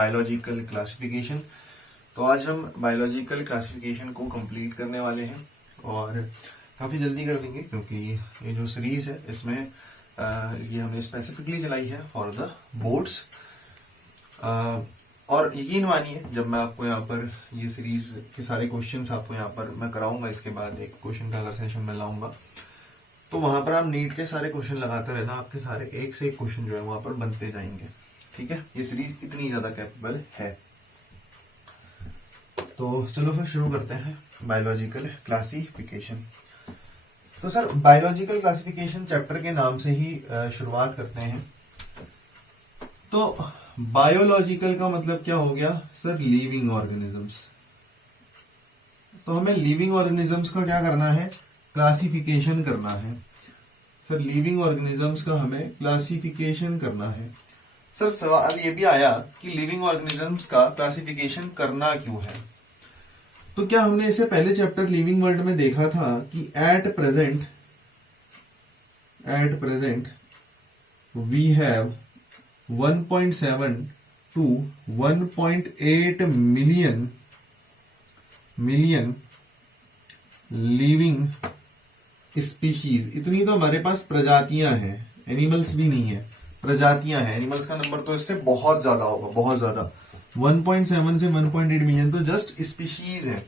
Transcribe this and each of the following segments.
Biological classification. तो आज हम बायोलॉजिकल क्लासिफिकेशन को कंप्लीट करने वाले हैं और काफ़ी जल्दी कर देंगे क्योंकि ये जो सीरीज है इसमें ये हमने स्पेसिफिकली चलाई है फॉर द बोर्ड्स। और यकीन मानिए जब मैं आपको यहाँ पर ये सीरीज के सारे क्वेश्चंस आपको यहाँ पर मैं कराऊंगा, इसके बाद एक क्वेश्चन का अगर सेशन में लाऊंगा तो वहां पर आप नीट के सारे क्वेश्चन लगाते रहना, आपके सारे एक से एक क्वेश्चन जो है वहां पर बनते जाएंगे। ठीक है, ये सीरीज इतनी ज्यादा कैपेबल है। तो चलो फिर शुरू करते हैं बायोलॉजिकल क्लासिफिकेशन। तो सर बायोलॉजिकल क्लासिफिकेशन चैप्टर के नाम से ही शुरुआत करते हैं। तो बायोलॉजिकल का मतलब क्या हो गया सर? Living organisms. तो हमें लिविंग ऑर्गेनिजम्स का क्या करना है? क्लासिफिकेशन करना है। सर लिविंग ऑर्गेनिजम्स का हमें क्लासिफिकेशन करना है। सर सवाल ये भी आया कि लिविंग ऑर्गेनिजम्स का क्लासिफिकेशन करना क्यों है? तो क्या हमने इसे पहले चैप्टर लिविंग वर्ल्ड में देखा था कि at present we have 1.7 to 1.8 million living species. इतनी तो हमारे पास प्रजातियां हैं, एनिमल्स भी नहीं है, प्रजातियां हैं। एनिमल्स का नंबर तो इससे बहुत ज्यादा होगा, बहुत ज्यादा। 1.7 से 1.8 मिलियन तो जस्ट स्पीशीज है।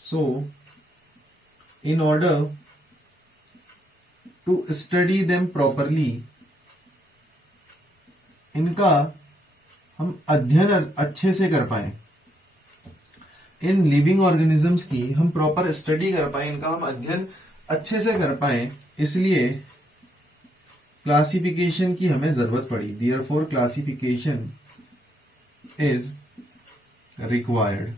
So in order to study them properly, इनका हम अध्ययन अच्छे से कर पाए, इन लिविंग ऑर्गेनिजम्स की हम प्रॉपर स्टडी कर पाए, इनका हम अध्ययन अच्छे से कर पाए, इसलिए क्लासिफिकेशन की हमें जरूरत पड़ी। Therefore classification is required.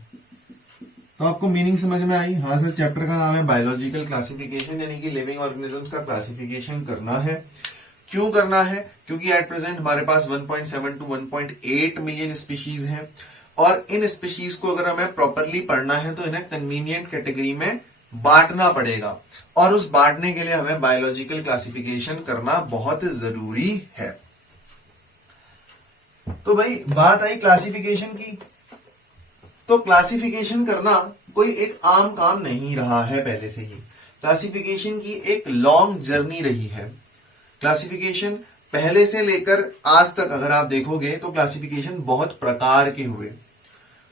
तो आपको मीनिंग समझ में आई? हाँ सर, चैप्टर का नाम है बायोलॉजिकल क्लासिफिकेशन, यानी कि लिविंग ऑर्गेनिजम्स का क्लासिफिकेशन करना है। क्यों करना है? क्योंकि एट प्रेजेंट हमारे पास 1.7 टू 1.8 मिलियन स्पीशीज हैं और इन स्पीशीज को अगर हमें प्रॉपरली पढ़ना है तो इन्हें कन्वीनियंट कैटेगरी में बांटना पड़ेगा और उस बांटने के लिए हमें बायोलॉजिकल क्लासिफिकेशन करना बहुत जरूरी है। तो भाई बात आई क्लासिफिकेशन की, तो क्लासिफिकेशन करना कोई एक आम काम नहीं रहा है पहले से ही। क्लासिफिकेशन की एक लॉन्ग जर्नी रही है। क्लासिफिकेशन पहले से लेकर आज तक अगर आप देखोगे तो क्लासिफिकेशन बहुत प्रकार के हुए।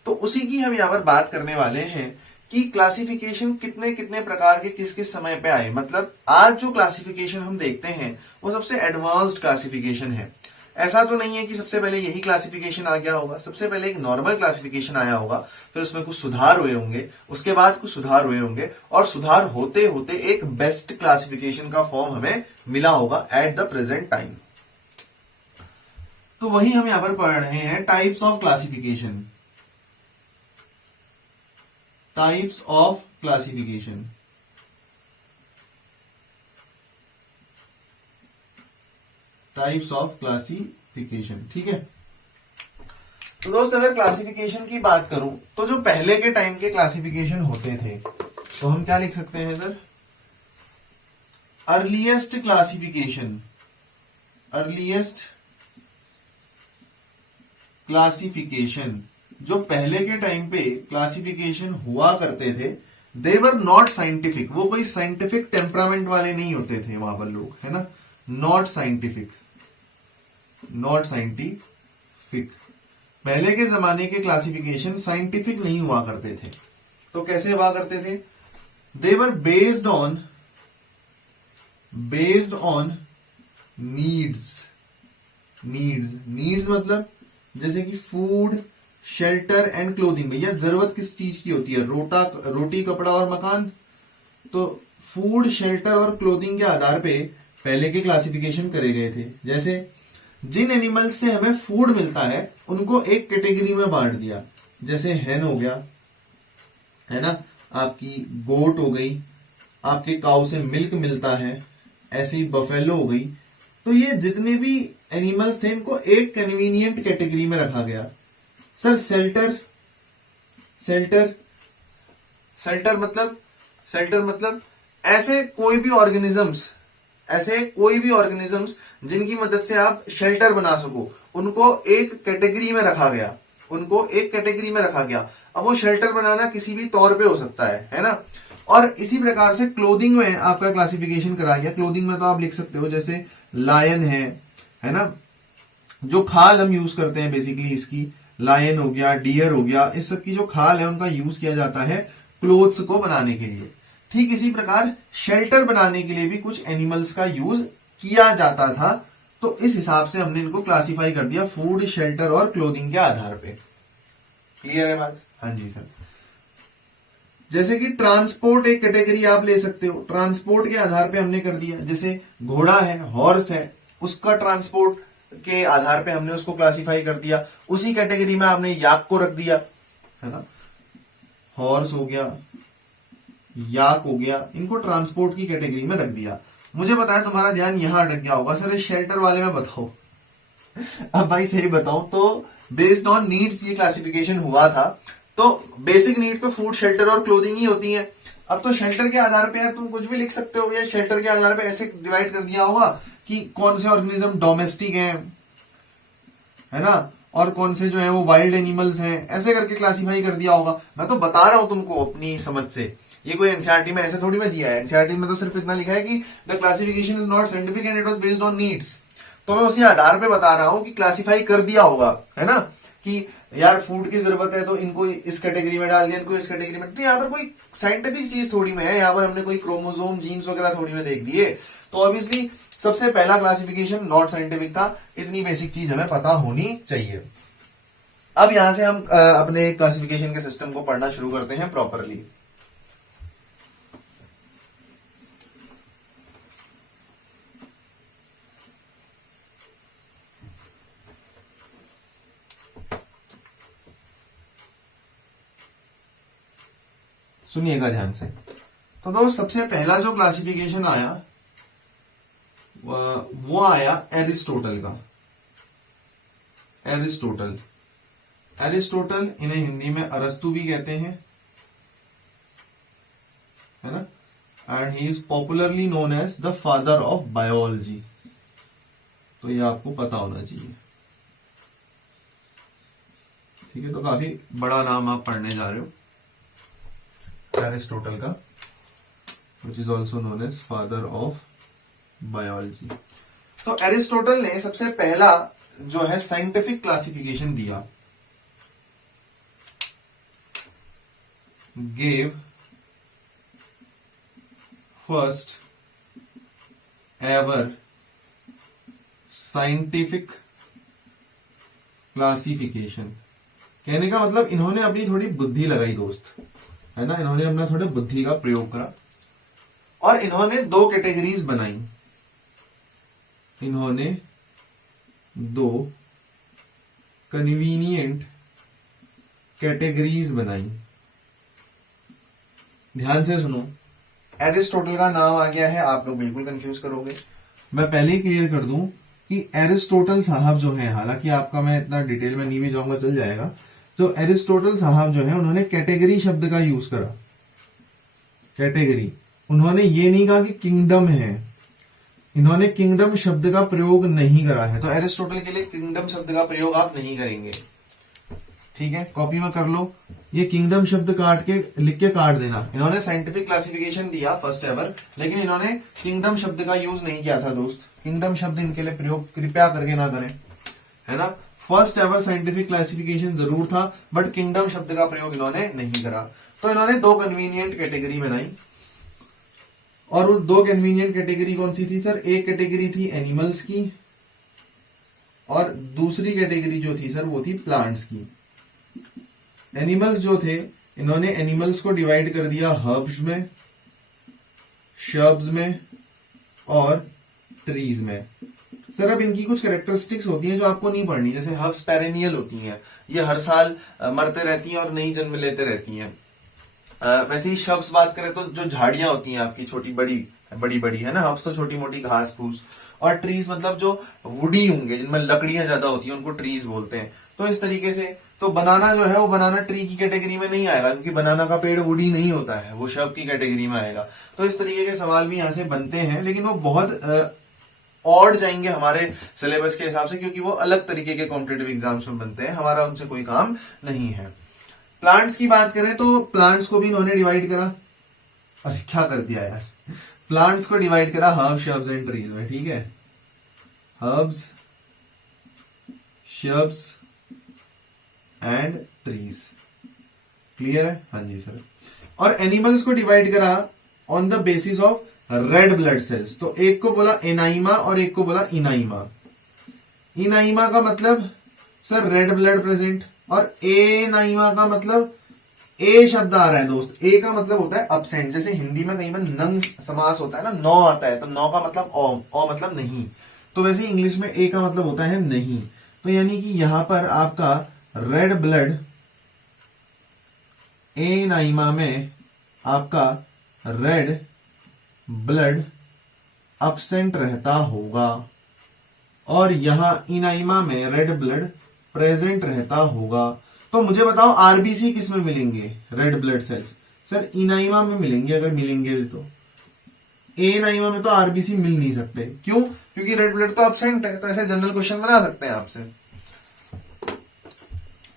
तो उसी की हम यहां पर बात करने वाले हैं कि क्लासिफिकेशन कितने कितने प्रकार के किस किस समय पे आए। मतलब आज जो क्लासिफिकेशन हम देखते हैं वो सबसे एडवांस्ड क्लासिफिकेशन है। ऐसा तो नहीं है कि सबसे पहले यही क्लासिफिकेशन आ गया होगा। सबसे पहले एक नॉर्मल क्लासिफिकेशन आया होगा, फिर उसमें कुछ सुधार हुए होंगे, उसके बाद कुछ सुधार हुए होंगे और सुधार होते होते एक बेस्ट क्लासिफिकेशन का फॉर्म हमें मिला होगा एट द प्रेजेंट टाइम। तो वही हम यहां पर पढ़ रहे हैं, types of classification. Types of classification. Types of classification, ठीक है। तो दोस्त अगर क्लासिफिकेशन की बात करूं तो जो पहले के टाइम के क्लासिफिकेशन होते थे तो हम क्या लिख सकते हैं sir? Earliest classification. Earliest classification जो पहले के टाइम पे क्लासिफिकेशन हुआ करते थे, दे वर नॉट साइंटिफिक। वो कोई साइंटिफिक टेम्परामेंट वाले नहीं होते थे वहां पर लोग, है ना। Not scientific, not scientific. पहले के जमाने के क्लासिफिकेशन साइंटिफिक नहीं हुआ करते थे। तो कैसे हुआ करते थे? They were based on needs. Needs मतलब जैसे कि फूड, शेल्टर एंड क्लोथिंग। भैया जरूरत किस चीज की होती है? रोटी, कपड़ा और मकान। तो फूड, शेल्टर और क्लोथिंग के आधार पे पहले के क्लासिफिकेशन करे गए थे। जैसे जिन एनिमल्स से हमें फूड मिलता है उनको एक कैटेगरी में बांट दिया, जैसे हेन हो गया, है ना, आपकी गोट हो गई, आपके काऊ से मिल्क मिलता है, ऐसे ही बफेलो हो गई। तो ये जितने भी एनिमल्स थे इनको एक कन्वीनियंट कैटेगरी में रखा गया। सर शेल्टर मतलब ऐसे कोई भी ऑर्गेनिजम्स ऐसे कोई भी ऑर्गेनिजम्स जिनकी मदद से आप शेल्टर बना सको, उनको एक कैटेगरी में रखा गया, उनको एक कैटेगरी में रखा गया। अब वो शेल्टर बनाना किसी भी तौर पे हो सकता है ना। और इसी प्रकार से क्लोथिंग में आपका क्लासिफिकेशन करा गया। क्लोथिंग में तो आप लिख सकते हो जैसे लायन है ना, जो खाल हम यूज करते हैं बेसिकली इसकी, लायन हो गया, डियर हो गया, इस सब की जो खाल है उनका यूज किया जाता है क्लोथ्स को बनाने के लिए। ठीक इसी प्रकार शेल्टर बनाने के लिए भी कुछ एनिमल्स का यूज किया जाता था। तो इस हिसाब से हमने इनको क्लासिफाई कर दिया फूड, शेल्टर और क्लोथिंग के आधार पे। क्लियर है बात? हाँ जी सर। जैसे कि ट्रांसपोर्ट एक कैटेगरी आप ले सकते हो, ट्रांसपोर्ट के आधार पे हमने कर दिया। जैसे घोड़ा है, हॉर्स है, उसका ट्रांसपोर्ट के आधार पे हमने उसको क्लासिफाई कर दिया। उसी कैटेगरी में आपने याक को रख दिया, है ना, हॉर्स हो गया, याक हो गया, इनको ट्रांसपोर्ट की कैटेगरी में रख दिया। मुझे बताया तुम्हारा ध्यान यहां अटक गया होगा, सर इस शेल्टर वाले में बताओ। अब भाई सही बताऊं तो बेस्ड ऑन नीड्स ये क्लासिफिकेशन हुआ था। तो बेसिक नीड तो फूड, शेल्टर और क्लोथिंग ही होती है। अब तो शेल्टर के आधार पे यार तुम कुछ भी लिख सकते हो, या शेल्टर के आधार पे ऐसे डिवाइड कर दिया होगा कि कौन से ऑर्गेनिज्म डोमेस्टिक हैं, है ना, और कौन से जो है वो वाइल्ड एनिमल्स हैं, ऐसे करके क्लासिफाई कर दिया होगा। मैं तो बता रहा हूं तुमको अपनी समझ से, ये कोई एनसीईआरटी में ऐसे थोड़ी में दिया है। एनसीईआरटी में तो सिर्फ इतना लिखा है कि the classification is not scientific and it was based on needs. तो मैं उसी आधार पे बता रहा हूं कि क्लासिफाई कर दिया होगा, है ना, कि यार फूड की जरूरत है तो इनको इस कैटेगरी में डाल दिया, इनको इस कैटेगरी में। तो यहाँ पर कोई साइंटिफिक चीज थोड़ी में है, यहाँ पर हमने कोई क्रोमोसोम, जीन्स वगैरह थोड़ी में देख दिए। तो ऑब्वियसली सबसे पहला क्लासिफिकेशन नॉट साइंटिफिक था। इतनी बेसिक चीज हमें पता होनी चाहिए। अब यहां से हम अपने क्लासिफिकेशन के सिस्टम को पढ़ना शुरू करते हैं प्रॉपरली। सुनिएगा ध्यान से। तो दोस्त सबसे पहला जो क्लासिफिकेशन आया वो आया एरिस्टोटल का। एरिस्टोटल, एरिस्टोटल इन्हें हिंदी में अरस्तु भी कहते हैं, है ना, and he is popularly known as the father of biology. तो ये आपको पता होना चाहिए, ठीक है। तो काफी बड़ा नाम आप पढ़ने जा रहे हो एरिस्टोटल का, which is also known as father of biology। तो एरिस्टोटल ने सबसे पहला जो है साइंटिफिक क्लासिफिकेशन दिया, gave first ever scientific classification। कहने का मतलब इन्होंने अपनी थोड़ी बुद्धि लगाई दोस्त, है ना, इन्होंने अपना थोड़ा बुद्धि का प्रयोग करा और इन्होंने दो कैटेगरीज बनाई। इन्होंने दो कन्वीनियंट कैटेगरीज बनाई। ध्यान से सुनो, एरिस्टोटल का नाम आ गया है, आप लोग बिल्कुल कंफ्यूज करोगे। मैं पहले ही क्लियर कर दूं कि एरिस्टोटल साहब जो है, हालांकि आपका मैं इतना डिटेल में नहीं भी जाऊंगा, चल जाएगा। तो एरिस्टोटल साहब जो है उन्होंने कैटेगरी शब्द का यूज करा। कैटेगरी, उन्होंने ये नहीं कहा कि किंगडम है, इन्होंने किंगडम शब्द का प्रयोग नहीं करा है। तो एरिस्टोटल के लिए किंगडम शब्द का प्रयोग आप नहीं करेंगे, ठीक है, कॉपी में कर लो। ये किंगडम शब्द काट के लिख के काट देना। इन्होंने साइंटिफिक क्लासिफिकेशन दिया फर्स्ट एवर, लेकिन इन्होंने किंगडम शब्द का यूज नहीं किया था दोस्त। किंगडम शब्द इनके लिए प्रयोग कृपया करके ना करें, है ना। फर्स्ट एवर साइंटिफिक क्लासिफिकेशन जरूर था, बट किंगडम शब्द का प्रयोग इन्होंने नहीं करा। तो इन्होंने दो कन्वीनियंट कैटेगरी बनाई, और वो दो कन्वीनियंट कैटेगरी कौन सी थी सर? एक कैटेगरी थी एनिमल्स की, और दूसरी कैटेगरी जो थी सर वो थी प्लांट्स की। एनिमल्स जो थे, इन्होंने एनिमल्स को डिवाइड कर दिया हर्ब्स में, शर्ब्स में और ट्रीज में। सर अब इनकी कुछ कैरेक्टरिस्टिक्स होती हैं जो आपको नहीं पढ़नी, जैसे हर्ब्स पेरेनियल होती हैं, ये हर साल मरते रहती हैं और नई जन्म लेते रहती हैं। वैसे ही शब्स बात करें तो जो झाड़ियां होती हैं आपकी छोटी बड़ी बड़ी बड़ी, है ना, हर्ब्स तो छोटी मोटी घास फूस, और ट्रीज मतलब जो वुडी होंगे जिनमें लकड़ियां ज्यादा होती हैं उनको ट्रीज बोलते हैं। तो इस तरीके से तो बनाना जो है वो बनाना ट्री की कैटेगरी में नहीं आएगा, क्योंकि बनाना का पेड़ वुडी नहीं होता है, वो शब की कैटेगरी में आएगा। तो इस तरीके के सवाल भी यहाँ से बनते हैं, लेकिन वो बहुत ऑड जाएंगे हमारे सिलेबस के हिसाब से, क्योंकि वो अलग तरीके के कॉम्पिटेटिव एग्जाम्स में बनते हैं, हमारा उनसे कोई काम नहीं है। प्लांट्स की बात करें तो प्लांट्स को भी इन्होंने डिवाइड करा, अरे क्या कर दिया यार, प्लांट्स को डिवाइड करा हर्ब शब्स एंड ट्रीज में, ठीक है, हर्ब्स शब्स एंड ट्रीज, क्लियर है, हाँ जी सर। और एनिमल्स को डिवाइड करा on the basis of red blood cells, तो एक को बोला एनाइमा और एक को बोला इनाइमा। इनाइमा का मतलब सर रेड ब्लड प्रेजेंट, और एनाइमा का मतलब ए शब्द आ रहा है दोस्त, ए का मतलब होता है अब्सेंट, जैसे हिंदी में कई बार नंग समास होता है ना, नौ आता है तो नौ का मतलब ओ मतलब नहीं, तो वैसे इंग्लिश में ए का मतलब होता है नहीं। तो यानी कि यहां पर आपका रेड ब्लड एनाइमा में आपका रेड ब्लड अब्सेंट रहता होगा, और यहां इनाइमा में रेड ब्लड प्रेजेंट रहता होगा। तो मुझे बताओ आरबीसी किस में मिलेंगे रेड ब्लड सेल्स? सर इनाइमा में मिलेंगे, अगर मिलेंगे तो। एनाइमा में तो आरबीसी मिल नहीं सकते, क्यों? क्योंकि रेड ब्लड तो अब्सेंट है, तो ऐसे जनरल क्वेश्चन बना सकते हैं आपसे,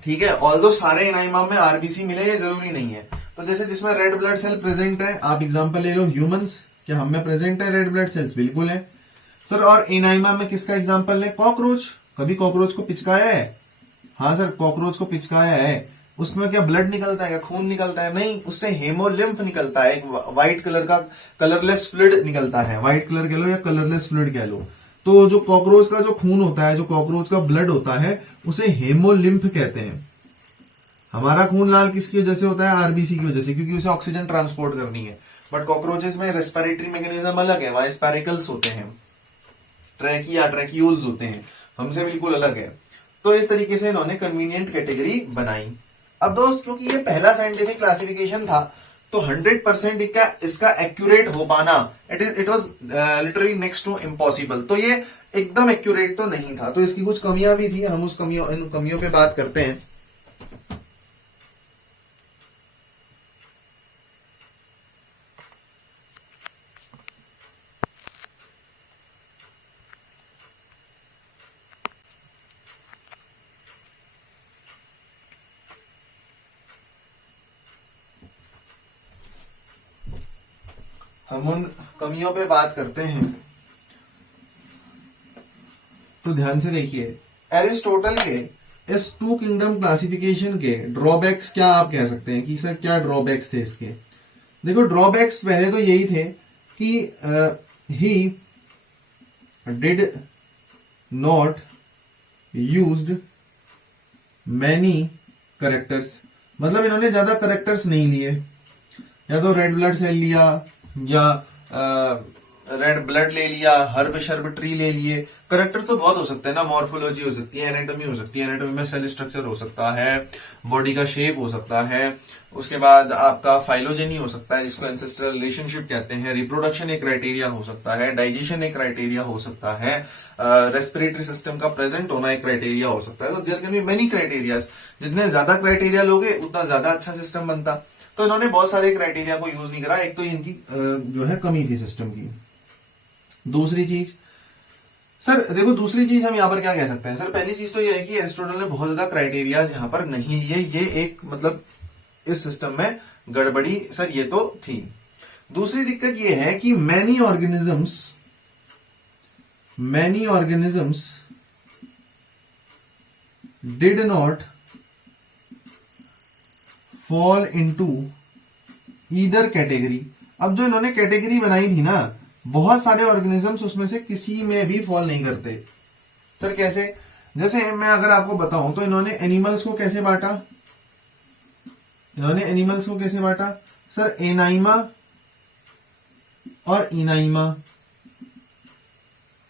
ठीक है। ऑल्दो सारे एनाइमा में आरबीसी मिले ये जरूरी नहीं है। तो जैसे जिसमें रेड ब्लड सेल प्रेजेंट है, आप एग्जांपल ले लो ह्यूमंस, क्या हम में प्रेजेंट है रेड ब्लड सेल्स? बिल्कुल है सर। और एनाइमा में किसका एग्जांपल है? कॉकरोच। कभी कॉकरोच को पिचकाया है? हाँ सर, कॉकरोच को पिचकाया है। उसमें क्या ब्लड निकलता है, क्या खून निकलता है? नहीं, उससे हेमोलिम्फ निकलता है, एक व्हाइट कलर का कलरलेस फ्लूइड निकलता है, व्हाइट कलर कह लो या कलरलेस फ्लूइड कह लो। तो जो कॉकरोच का जो खून होता है, जो कॉकरोच का ब्लड होता है, उसे हेमोलिम्फ कहते हैं। हमारा खून लाल किसकी वजह से होता है? आरबीसी की वजह से, क्योंकि उसे ऑक्सीजन ट्रांसपोर्ट करनी है। बट कॉकरोचेस में रेस्पिरेटरी मैकेनिज्म अलग है, वहां स्पैरिकल्स होते हैं, ट्रैकिया ट्रैकियोल्स होते हैं, हमसे बिल्कुल अलग है। तो इस तरीके से इन्होंने कन्वीनियंट कैटेगरी बनाई। अब दोस्त, क्योंकि ये पहला साइंटिफिक क्लासिफिकेशन था, तो 100% इसका एक्यूरेट हो पाना it was literally next to impossible. तो ये एकदम एक्यूरेट तो नहीं था, तो इसकी कुछ कमियां भी थी, हम उस इन कमियों पे बात करते हैं। हम उन कमियों पे बात करते हैं, तो ध्यान से देखिए, एरिस्टोटल के इस टू किंगडम क्लासिफिकेशन के ड्रॉबैक्स क्या आप कह सकते हैं कि सर क्या ड्रॉबैक्स थे इसके? देखो, ड्रॉबैक्स पहले तो यही थे कि he did not used many characters, मतलब इन्होंने ज्यादा करेक्टर्स नहीं लिए, या तो रेड ब्लड सेल लिया, या रेड ब्लड ले लिया, हर्ब शर्ब ट्री ले लिए। करेक्टर तो बहुत हो सकते हैं ना, मॉर्फोलॉजी हो सकती है, एनाटॉमी हो सकती है, एनाटॉमी में सेल स्ट्रक्चर हो सकता है, बॉडी का शेप हो सकता है, उसके बाद आपका फाइलोजेनी हो सकता है जिसको एंसेस्ट्रल रिलेशनशिप कहते हैं, रिप्रोडक्शन एक क्राइटेरिया हो सकता है, डाइजेशन एक क्राइटेरिया हो सकता है, रेस्पिरेटरी सिस्टम का प्रेजेंट होना एक क्राइटेरिया हो सकता है। तो there can be many criterias, जितने ज्यादा क्राइटेरिया लोगे उतना ज्यादा अच्छा सिस्टम बनता। तो इन्होंने बहुत सारे क्राइटेरिया को यूज नहीं करा, एक तो इनकी जो है कमी थी सिस्टम की। दूसरी चीज सर देखो, दूसरी चीज हम यहाँ पर क्या कह सकते हैं? सर पहली चीज तो ये है कि एरिस्टोटल ने बहुत ज्यादा क्राइटेरिया यहाँ पर नहीं लिए, ये एक मतलब इस सिस्टम में गड़बड़ी सर ये तो थी। दूसरी दिक्कत ये है कि many organisms did not fall into either category. अब जो इन्होंने कैटेगरी बनाई थी ना, बहुत सारे ऑर्गेनिजम्स उसमें से किसी में भी फॉल नहीं करते। सर कैसे? जैसे मैं अगर आपको बताऊं तो इन्होंने एनिमल्स को कैसे बांटा? सर एनाइमा और इनाइमा,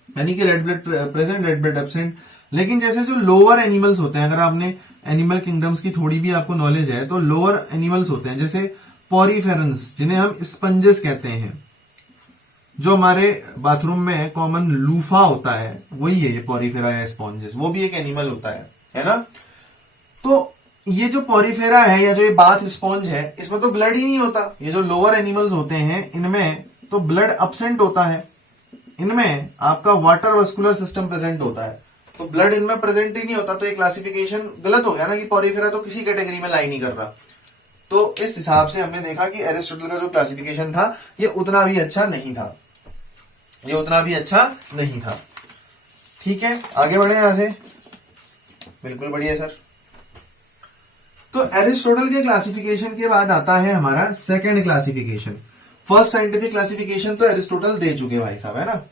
यानी कि red blood present, red blood absent. लेकिन जैसे जो लोअर एनिमल्स होते हैं, अगर आपने एनिमल किंगडम्स की थोड़ी भी आपको नॉलेज है, तो लोअर एनिमल्स होते हैं जैसे पॉरीफेरेंस, जिन्हें हम स्पंजेस कहते हैं। जो हमारे बाथरूम में कॉमन लूफा होता है, वही है ये पॉरीफेरा या स्पॉन्जेस, वो भी एक एनिमल होता है ना। तो ये जो पॉरीफेरा है या जो ये बाथ स्पॉन्ज है, इसमें तो ब्लड ही नहीं होता। ये जो लोअर एनिमल्स होते हैं इनमें तो ब्लड अब्सेंट होता है, इनमें आपका वाटर वस्कुलर सिस्टम प्रेजेंट होता है, तो ब्लड इनमें प्रेजेंट ही नहीं होता। तो ये क्लासिफिकेशन गलत हो गया ना कि पॉरीफेरा तो किसी कैटेगरी में लाई नहीं कर रहा। तो इस हिसाब से हमने देखा कि एरिस्टोटल का जो क्लासिफिकेशन था ये उतना भी अच्छा नहीं था, ये उतना भी अच्छा नहीं था। ठीक है, आगे बढ़े यहां से। बिल्कुल बढ़िया सर। तो एरिस्टोटल के क्लासिफिकेशन के बाद आता है हमारा second classification. First scientific classification तो एरिस्टोटल दे चुके भाई साहब, है ना।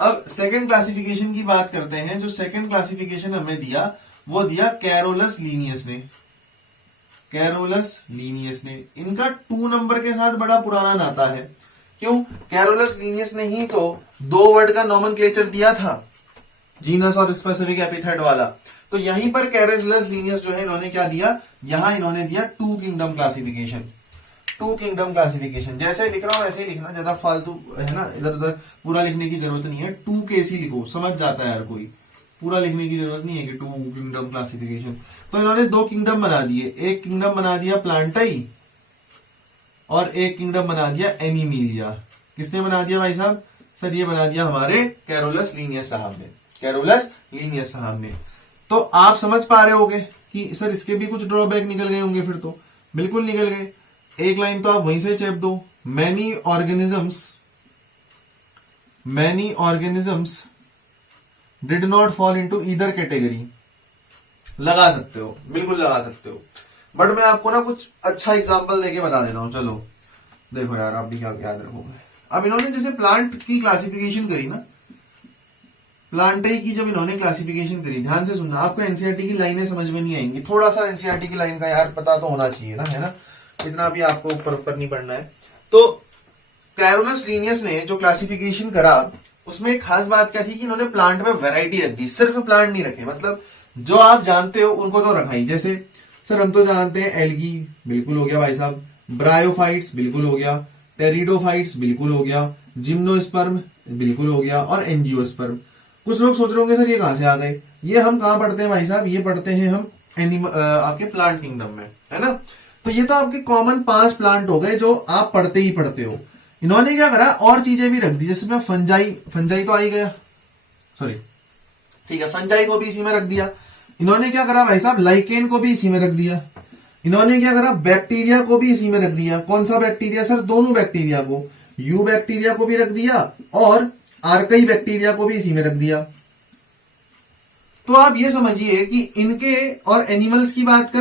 अब सेकंड क्लासिफिकेशन की बात करते हैं। जो सेकंड क्लासिफिकेशन हमें दिया वो दिया कैरोलस लीनियस ने। कैरोलस लीनियस ने, इनका 2 नंबर के साथ बड़ा पुराना नाता है। क्यों? कैरोलस लीनियस ने ही तो 2 वर्ड का नॉमेनक्लेचर दिया था, जीनस और स्पेसिफिक एपिथेट वाला। तो यहीं पर कैरोलस लीनियस जो है इन्होंने क्या दिया, यहां इन्होंने दिया 2 किंगडम क्लासिफिकेशन। 2 किंगडम क्लासिफिकेशन जैसे लिख रहा हूं वैसे ही लिखना, ज्यादा फालतू है ना, इधर उधर पूरा लिखने की जरूरत नहीं है। 2 केस ही लिखो, समझ जाता है यार कोई, पूरा लिखने की जरूरत नहीं है कि 2 किंगडम क्लासिफिकेशन। तो इन्होंने 2 किंगडम बना दिए, एक किंगडम बना दिया प्लांटाई और एक किंगडम बना दिया एनिमीलिया। किसने बना दिया भाई साहब? सर ये बना दिया हमारे कैरोलस लीनियस साहब ने, कैरोलस लीनियस साहब ने। तो आप समझ पा रहे होंगे कि सर इसके भी कुछ ड्रॉबैक निकल गए होंगे, फिर तो बिल्कुल निकल गए। एक लाइन तो आप वहीं से चेप दो, many organisms did not fall into either category. लगा सकते हो, बिल्कुल लगा सकते हो, बट मैं आपको ना कुछ अच्छा एग्जांपल देके बता देता हूं। चलो देखो यार, आप भी क्या याद रखोगे। अब इन्होंने जैसे प्लांट की क्लासिफिकेशन करी ना, प्लांटाई की जब इन्होंने क्लासिफिकेशन करी, ध्यान से सुनना, आपको एनसीईआरटी की लाइनें समझ में नहीं आएंगी। थोड़ा सा एनसीईआरटी की लाइन का यार पता तो होना चाहिए ना, है ना, इतना भी आपको ऊपर नहीं पढ़ना है। तो कैरोलस लीनियस ने जो क्लासिफिकेशन करा उसमें एक खास बात क्या थी कि इन्होंने प्लांट में वैरायटी रख दी, सिर्फ प्लांट नहीं रखे। मतलब जो आप जानते हो उनको तो रखा ही, जैसे सर हम तो जानते हैं एल्गी, बिल्कुल हो गया भाई साहब, ब्रायोफाइट्स बिल्कुल हो गया, टेरिडोफाइट्स बिल्कुल हो गया, जिम्नोस्पर्म बिल्कुल हो गया और एंजियोस्पर्म। कुछ लोग सोच रहे होंगे सर ये कहां से आ गए, ये हम कहां पढ़ते हैं भाई साहब, ये पढ़ते हैं हम आपके प्लांट किंगडम में, है ना। तो ये तो आपके कॉमन 5 प्लांट हो गए जो आप पढ़ते ही पढ़ते हो। इन्होंने क्या करा, और चीजें भी रख दी, जैसे में फंजाई तो आ ही गया, सॉरी ठीक है, फंजाई को भी इसी में रख दिया। इन्होंने क्या करा भाई साहब, लाइकेन को भी इसी में रख दिया। इन्होंने क्या करा, बैक्टीरिया को भी इसी में रख दिया। कौन सा बैक्टीरिया सर? दोनों बैक्टीरिया को, यू बैक्टीरिया को भी रख दिया और आर्कई बैक्टीरिया को भी इसी में रख दिया। तो आप ये समझिए कि इनके और एनिमल्स की बात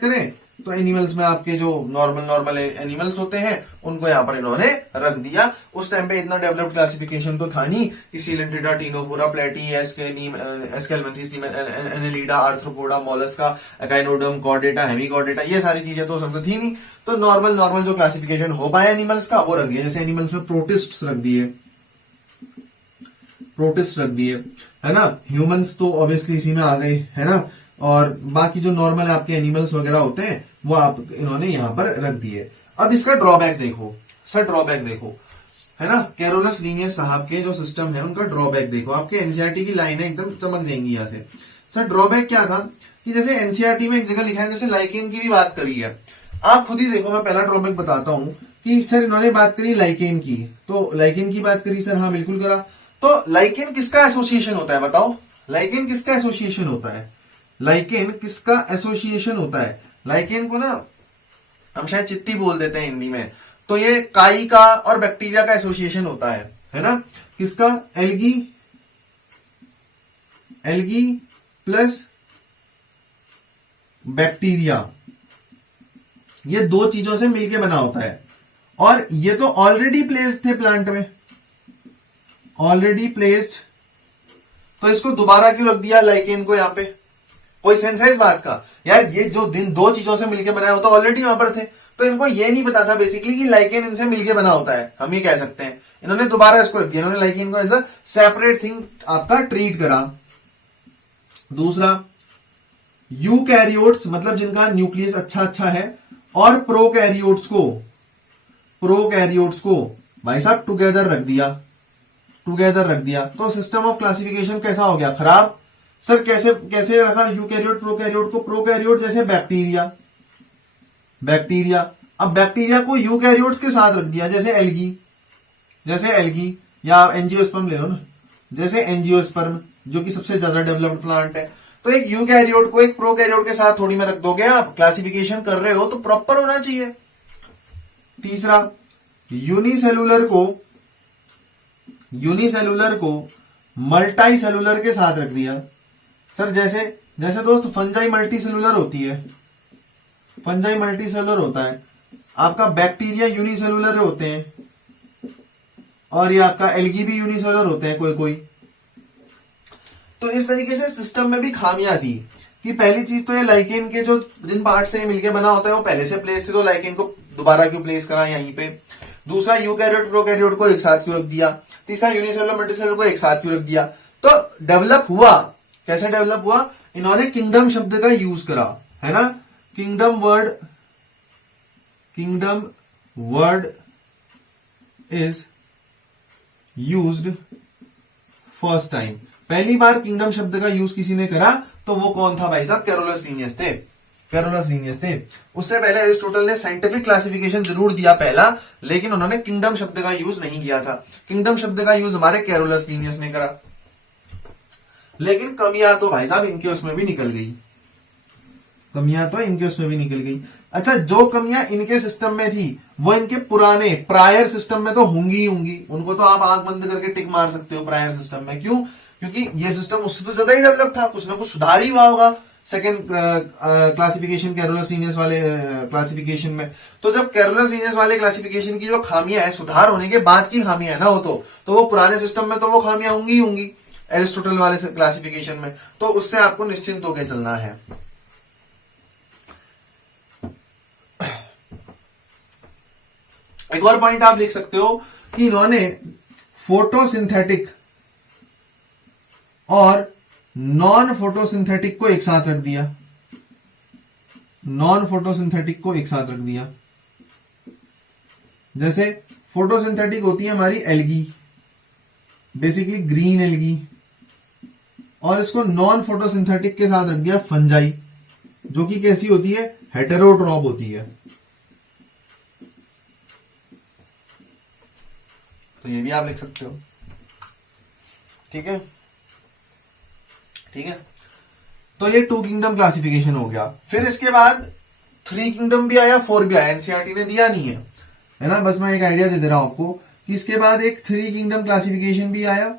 करें, तो एनिमल्स में आपके जो नॉर्मल एनिमल्स होते हैं उनको यहां पर इन्होंने रख दिया। उस टाइम पे इतना डेवलप्ड क्लासिफिकेशन तो था नहीं कि Coelenterata, Ctenophora, platy, Aschelminthes, Annelida, Arthropoda, Mollusca, Echinoderm, Chordata, Hemichordata, ये सारी चीजें तो सब थी नहीं। तो नॉर्मल जो क्लासिफिकेशन हो पाया एनिमल्स का वो रख दिया। जैसे एनिमल्स में प्रोटिस्ट रख दिए, है ना। ह्यूमंस तो ऑब्वियसली इसी में आ गए, है ना। और बाकी जो नॉर्मल आपके एनिमल्स वगैरह होते हैं वो आप इन्होंने यहां पर रख दिए। अब इसका ड्रॉबैक देखो सर, ड्रॉबैक देखो, है ना। कैरोलस लीनियस साहब के जो सिस्टम है उनका ड्रॉबैक देखो, आपके एनसीईआरटी की लाइन एकदम चमक जाएंगी यहां से। सर ड्रॉबैक क्या था कि जैसे एनसीईआरटी में एक जगह लिखा है, जैसे लाइकेन की भी बात करी है, आप खुद ही देखो। मैं पहला ड्रॉबैक बताता हूं कि सर इन्होंने बात करी लाइकेन की, तो लाइकेन की बात करी सर, हाँ बिल्कुल करा। तो लाइकेन किसका एसोसिएशन होता है बताओ, लाइकेन किसका एसोसिएशन होता है? लाइकेन किसका एसोसिएशन होता है? लाइकेन को ना हम शायद चित्ती बोल देते हैं हिंदी में। तो ये काई का और बैक्टीरिया का एसोसिएशन होता है ना। किसका? एल्गी प्लस बैक्टीरिया, ये 2 चीजों से मिलके बना होता है। और ये तो ऑलरेडी प्लेस्ड थे प्लांट में, ऑलरेडी प्लेस्ड, तो इसको दोबारा क्यों रख दिया लाइकेन को यहां पे? कोई सेंस है इस बात का? यार ये जो 2 चीजों से मिलके बनाया होता ऑलरेडी वहां पर थे, तो इनको ये नहीं पता था बेसिकली कि लाइकेन इनसे मिलके बना होता है, हम ये कह सकते हैं। इन्होंने दोबारा इसको रख दिया, इन्होंने लाइकेन को एज अ सेपरेट थिंग आपका ट्रीट करा। दूसरा, यूकैरियोट्स मतलब जिनका न्यूक्लियस अच्छा है, और प्रोकैरियोट्स को भाई साहब टुगेदर रख दिया। तो सिस्टम ऑफ क्लासिफिकेशन कैसा हो गया? खराब। सर कैसे कैसे रखा यूकैरियोट प्रोकैरियोट को? प्रोकैरियोट जैसे बैक्टीरिया, बैक्टीरिया, अब बैक्टीरिया को यूकैरियोट्स के साथ रख दिया, जैसे एल्गी, जैसे एल्गी, या एंजियोस्पर्म ले लो ना, जैसे एंजियोस्पर्म जो कि सबसे ज्यादा डेवलप्ड प्लांट है। तो एक यूकैरियोट को एक प्रोकैरियोट के साथ थोड़ी में रख दोगे आप, क्लासिफिकेशन कर रहे हो तो प्रॉपर होना चाहिए। तीसरा, यूनिसेलुलर को मल्टी सेलुलर के साथ रख दिया। सर जैसे जैसे दोस्त फंजाई मल्टी सेलुलर होती है, फंजाई मल्टी सेलुलर होता है, आपका बैक्टीरिया यूनिसेलुलर होते हैं, और ये आपका एल्गी भी यूनिसेलुलर होते हैं कोई कोई। तो इस तरीके से सिस्टम में भी खामियां थी कि पहली चीज तो ये लाइकेन के जो जिन पार्ट से मिलके बना होता है वो पहले से प्लेस थे, तो लाइकेन को दोबारा क्यों प्लेस करा यहीं पे। दूसरा, यूकैरियोट प्रोकैरियोट को एक साथ क्यों रख दिया। तीसरा, यूनिसेलुलर मल्टीसेलुलर को एक साथ क्यों रख दिया। तो डेवलप हुआ, कैसे डेवलप हुआ? इन्होंने किंगडम शब्द का यूज करा, है ना। Kingdom word is used first time. पहली बार किंगडम शब्द का यूज किसी ने करा तो वो कौन था भाई साहब? कैरोलस लीनियस थे, कैरोलस लीनियस थे। उससे पहले एरिस्टोटल ने साइंटिफिक क्लासिफिकेशन जरूर दिया पहला, लेकिन उन्होंने किंगडम शब्द का यूज नहीं किया था। किंगडम शब्द का यूज हमारे कैरोलस लीनियस ने करा। लेकिन कमियां तो भाई साहब इनके उसमें भी निकल गई, कमियां तो इनके उसमें भी निकल गई। अच्छा, जो कमियां इनके सिस्टम में थी वो इनके पुराने प्रायर सिस्टम में तो होंगी ही होंगी, उनको तो आप आंख बंद करके टिक मार सकते हो प्रायर सिस्टम में। क्यों? क्योंकि ये सिस्टम उससे तो ज्यादा ही डेवलप था, कुछ ना कुछ सुधार ही हुआ होगा सेकेंड क्लासिफिकेशन कैरोलस लीनियस वाले क्लासिफिकेशन में। तो जब कैरोलस लीनियस वाले क्लासिफिकेशन की जो खामियां है, सुधार होने के बाद की खामियां है ना, तो वो पुराने सिस्टम में तो वो खामियां होंगी ही होंगी एरिस्टोटल वाले क्लासिफिकेशन में। तो उससे आपको निश्चिंत होकर चलना है। एक और पॉइंट आप लिख सकते हो कि इन्होंने फोटोसिंथेटिक और नॉन फोटोसिंथेटिक को एक साथ रख दिया, नॉन फोटोसिंथेटिक को एक साथ रख दिया। जैसे फोटोसिंथेटिक होती है हमारी एल्गी, बेसिकली ग्रीन एल्गी, और इसको नॉन फोटोसिंथेटिक के साथ रख दिया फंजाई, जो कि कैसी होती है? हेटेरोट्रॉप होती है। तो ये भी आप लिख सकते हो, ठीक है, ठीक है। तो ये 2 किंगडम क्लासिफिकेशन हो गया। फिर इसके बाद 3 किंगडम भी आया, 4 भी आया, एनसीईआरटी ने दिया नहीं है ना, बस मैं एक आइडिया दे दे रहा हूं आपको कि इसके बाद एक 3 किंगडम क्लासिफिकेशन भी आया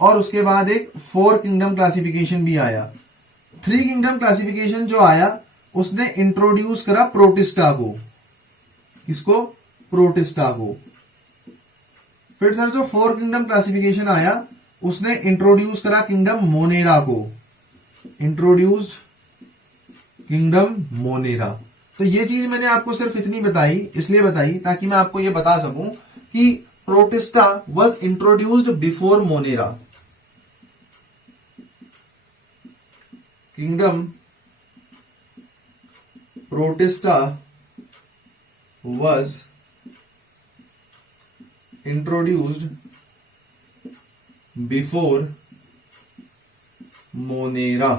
और उसके बाद एक 4 किंगडम क्लासिफिकेशन भी आया। 3 किंगडम क्लासिफिकेशन जो आया उसने इंट्रोड्यूस करा प्रोटिस्टा को, किसको? प्रोटिस्टा को। फिर सर जो 4 किंगडम क्लासिफिकेशन आया उसने इंट्रोड्यूस करा किंगडम मोनेरा को, इंट्रोड्यूस्ड किंगडम मोनेरा। तो ये चीज मैंने आपको सिर्फ इतनी बताई, इसलिए बताई ताकि मैं आपको ये बता सकूं कि protista was introduced before Monera. Kingdom protista was introduced before Monera।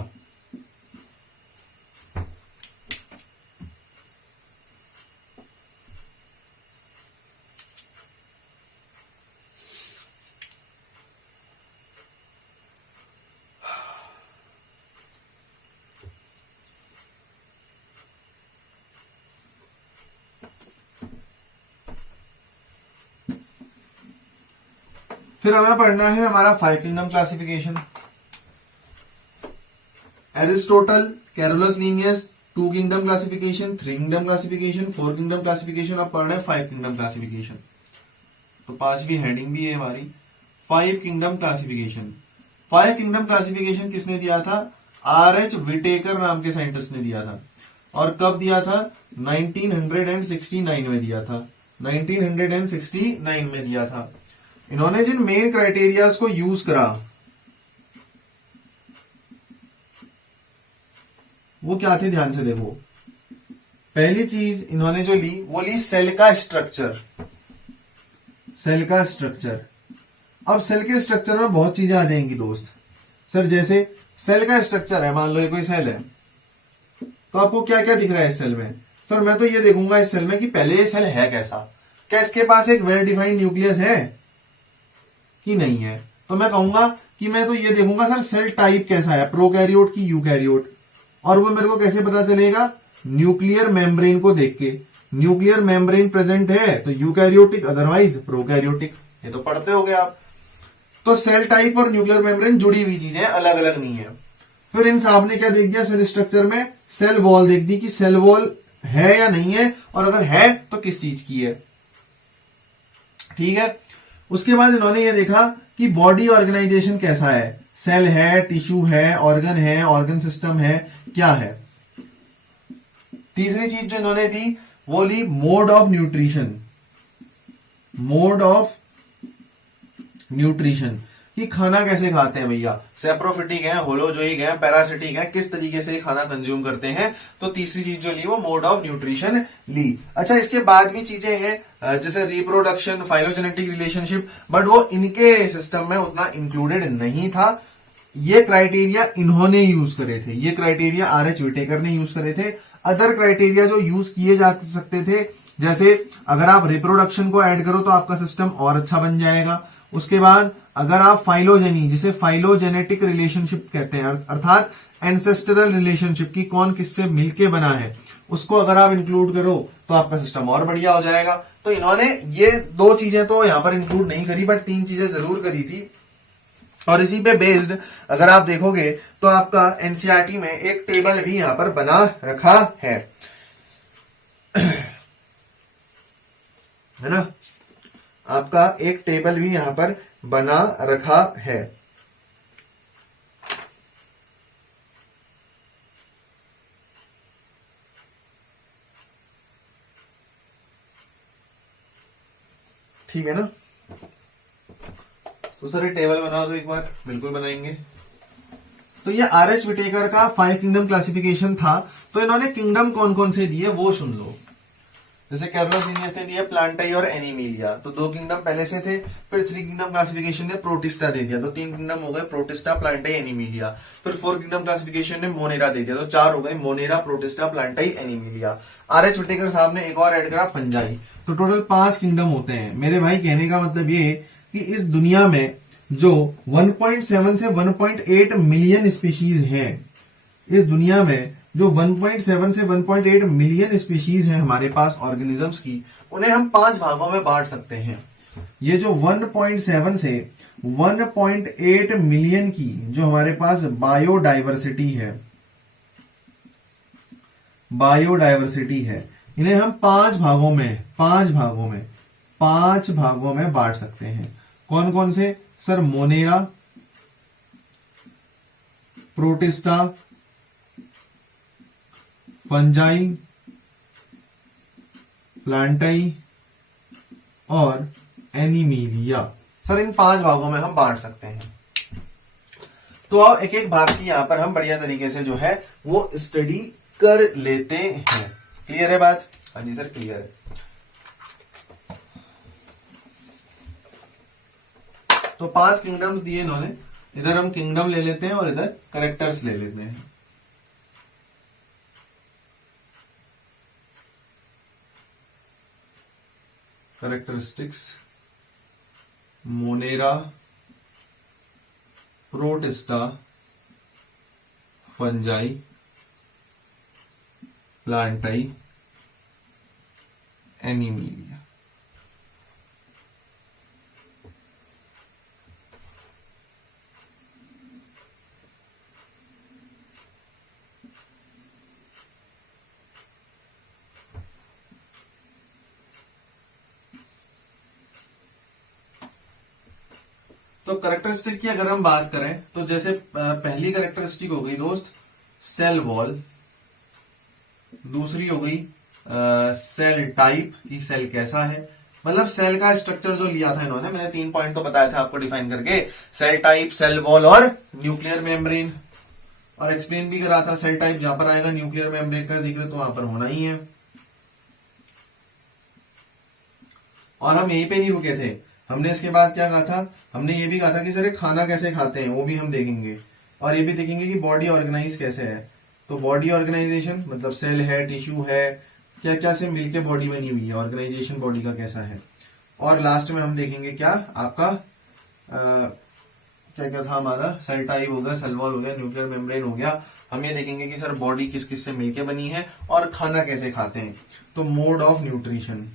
फिर हमें पढ़ना है हमारा 5 kingdom classification. Aristotle, Carolus Linnaeus, 2 kingdom classification, 3 kingdom classification, 4 kingdom classification. अब पढ़ रहे हैं 5 किंगडम क्लासिफिकेशन। तो 5वीं हेडिंग भी है हमारी 5 किंगडम क्लासिफिकेशन। 5 किंगडम क्लासिफिकेशन किसने दिया था? R.H. विटेकर नाम के साइंटिस्ट ने दिया था। और कब दिया था? 1969 में दिया था, 1969 में दिया था। इन्होंने जिन मेन क्राइटेरियाज को यूज करा वो क्या थे? ध्यान से देखो। पहली चीज इन्होंने जो ली वो ली सेल का स्ट्रक्चर, सेल का स्ट्रक्चर। अब सेल के स्ट्रक्चर में बहुत चीजें आ जाएंगी दोस्त। सर जैसे सेल का स्ट्रक्चर है, मान लो ये कोई सेल है, तो आपको क्या क्या दिख रहा है इस सेल में? सर मैं तो ये देखूंगा इस सेल में कि पहले ये सेल है कैसा, क्या इसके पास एक वेल डिफाइंड न्यूक्लियस है कि नहीं है। तो मैं कहूंगा कि मैं तो ये देखूंगा सर सेल टाइप कैसा है, प्रोकैरियोट की यूकैरियोट, और वो मेरे को कैसे पता चलेगा? न्यूक्लियर मेम्ब्रेन को देख के। न्यूक्लियर मेम्ब्रेन प्रेजेंट है तो यूकैरियोटिक, अदरवाइज प्रोकैरियोटिक। ये तो पढ़ते होगे आप। तो सेल टाइप और न्यूक्लियर मेम्ब्रेन जुड़ी हुई चीजें, अलग अलग नहीं है। फिर इन साहब ने क्या देख दिया सेल स्ट्रक्चर में? सेल वॉल देख दी कि सेल वॉल है या नहीं है, और अगर है तो किस चीज की है। ठीक है। उसके बाद इन्होंने ये देखा कि बॉडी ऑर्गेनाइजेशन कैसा है, सेल है, टिश्यू है, ऑर्गन सिस्टम है, क्या है। तीसरी चीज जो इन्होंने दी वो ली mode of nutrition. Mode of nutrition कि खाना कैसे खाते हैं भैया, सेप्रोफिटिक है, होलोजोइक है, पैरासिटिक है, किस तरीके से खाना कंज्यूम करते हैं। तो तीसरी चीज जो ली वो मोड ऑफ न्यूट्रिशन ली। अच्छा, इसके बाद भी चीजें हैं जैसे रिप्रोडक्शन, फाइलोजेनेटिक रिलेशनशिप, बट वो इनके सिस्टम में उतना इंक्लूडेड नहीं था। ये क्राइटेरिया इन्होंने यूज करे थे, ये क्राइटेरिया आर.एच. विटेकर ने यूज करे थे। अदर क्राइटेरिया जो यूज किए जा सकते थे, जैसे अगर आप रिप्रोडक्शन को ऐड करो तो आपका सिस्टम और अच्छा बन जाएगा। उसके बाद अगर आप फाइलोजेनी, जिसे फाइलोजेनेटिक रिलेशनशिप कहते हैं, अर्थात एंसेस्टरल रिलेशनशिप की कौन किससे मिलके बना है, उसको अगर आप इंक्लूड करो तो आपका सिस्टम और बढ़िया हो जाएगा। तो इन्होंने ये दो चीजें तो यहां पर इंक्लूड नहीं करी, बट तीन चीजें जरूर करी थी। और इसी पे बेस्ड अगर आप देखोगे तो आपका एनसीईआरटी में एक टेबल भी यहां पर बना रखा है है ना, आपका एक टेबल भी यहां पर बना रखा है। ठीक है ना। तो सर ये टेबल बना दो एक बार। बिल्कुल बनाएंगे। तो ये आर.एच. विटेकर का 5 किंगडम क्लासिफिकेशन था। तो इन्होंने किंगडम कौन कौन से दिए वो सुन लो। जैसे कैरोलस लिनियस ने दिया प्लांटाई और एनिमिलिया, तो 2 किंगडम पहले से थे। फिर 3 किंगडम क्लासिफिकेशन ने प्रोटिस्टा दे दिया, तो 3 किंगडम हो गए, प्रोटिस्टा, प्लांटाई, एनिमिलिया। फिर 4 किंगडम क्लासिफिकेशन ने मोनेरा दे दिया, तो 4 हो गए, monera, protista, plantae, animalia. R H. Whittaker साहब ने एक और ऐड करा, फंजाई। तो टोटल 5 किंगडम होते हैं। मेरे भाई कहने का मतलब ये कि इस दुनिया में जो 1.7 से 1.8 मिलियन स्पीशीज हैं, इस दुनिया में जो 1.7 से 1.8 मिलियन स्पीशीज है हमारे पास ऑर्गेनिजम्स की, उन्हें हम 5 भागों में बांट सकते हैं। ये जो 1.7 से 1.8 मिलियन की जो हमारे पास बायोडाइवर्सिटी है, इन्हें हम 5 भागों में बांट सकते हैं। कौन कौन से? सर मोनेरा, प्रोटिस्टा, फंजाई, प्लांटाई और एनिमिलिया। सर इन 5 भागों में हम बांट सकते हैं। तो अब एक एक भाग की यहां पर हम बढ़िया तरीके से जो है वो स्टडी कर लेते हैं। क्लियर है बात? हाँ जी सर क्लियर है। तो 5 किंगडम्स दिए इन्होंने। इधर हम किंगडम ले लेते हैं और इधर कैरेक्टर्स ले लेते हैं। Characteristics, Monera, protista, fungi, प्लांटाई, Animalia. तो कैरेक्टरिस्टिक की अगर हम बात करें तो जैसे पहली कैरेक्टरिस्टिक हो गई दोस्त सेल वॉल, दूसरी हो गई सेल टाइप की सेल कैसा है, मतलब सेल का स्ट्रक्चर जो लिया था इन्होंने, मैंने 3 पॉइंट तो बताया था आपको डिफाइन करके, सेल टाइप, सेल वॉल और न्यूक्लियर मेम्ब्रेन, और एक्सप्लेन भी करा था सेल टाइप जहां पर आएगा न्यूक्लियर मेम्ब्रेन का जिक्र तो वहां पर होना ही है। और हम यहीं पे नहीं रुके थे, हमने इसके बाद क्या कहा था, हमने ये भी कहा था कि सर खाना कैसे खाते हैं वो भी हम देखेंगे। और ये भी देखेंगे कि बॉडी ऑर्गेनाइज कैसे है। तो बॉडी ऑर्गेनाइजेशन मतलब सेल है, टिश्यू है, क्या क्या से मिलके बॉडी बनी हुई है, ऑर्गेनाइजेशन बॉडी का कैसा है। और लास्ट में हम देखेंगे क्या आपका क्या क्या था हमारा, सेल टाइप हो गया, सेल वॉल हो गया, न्यूक्लियर मेम्ब्रेन हो गया। हम ये देखेंगे कि सर बॉडी किस किस से मिलके बनी है और खाना कैसे खाते हैं। तो mode of nutrition,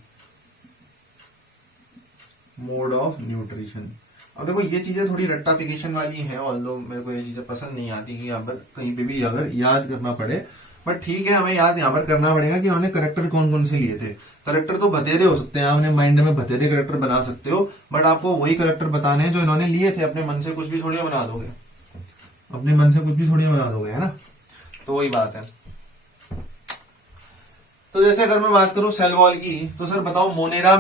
mode of nutrition. अब देखो ये चीजें थोड़ी रट्टाफिकेशन वाली हैं, ऑल्दो मेरे को ये चीजें पसंद नहीं आती कि यहाँ पर कहीं पे भी अगर याद करना पड़े, बट ठीक है हमें याद यहाँ पर करना पड़ेगा कि उन्होंने करेक्टर कौन कौन से लिए थे। करेक्टर तो बतेरे हो सकते हैं, आप अपने माइंड में बतेरे करेक्टर बना सकते हो, बट आपको वही करेक्टर बताने हैं जो इन्होंने लिए थे। अपने मन से कुछ भी थोड़ी बना दोगे, अपने मन से कुछ भी थोड़ी बना दोगे, है ना। तो वही बात है। तो जैसे अगर मैं बात करूं सेल वॉल की, तो सर बताओ मोनेरा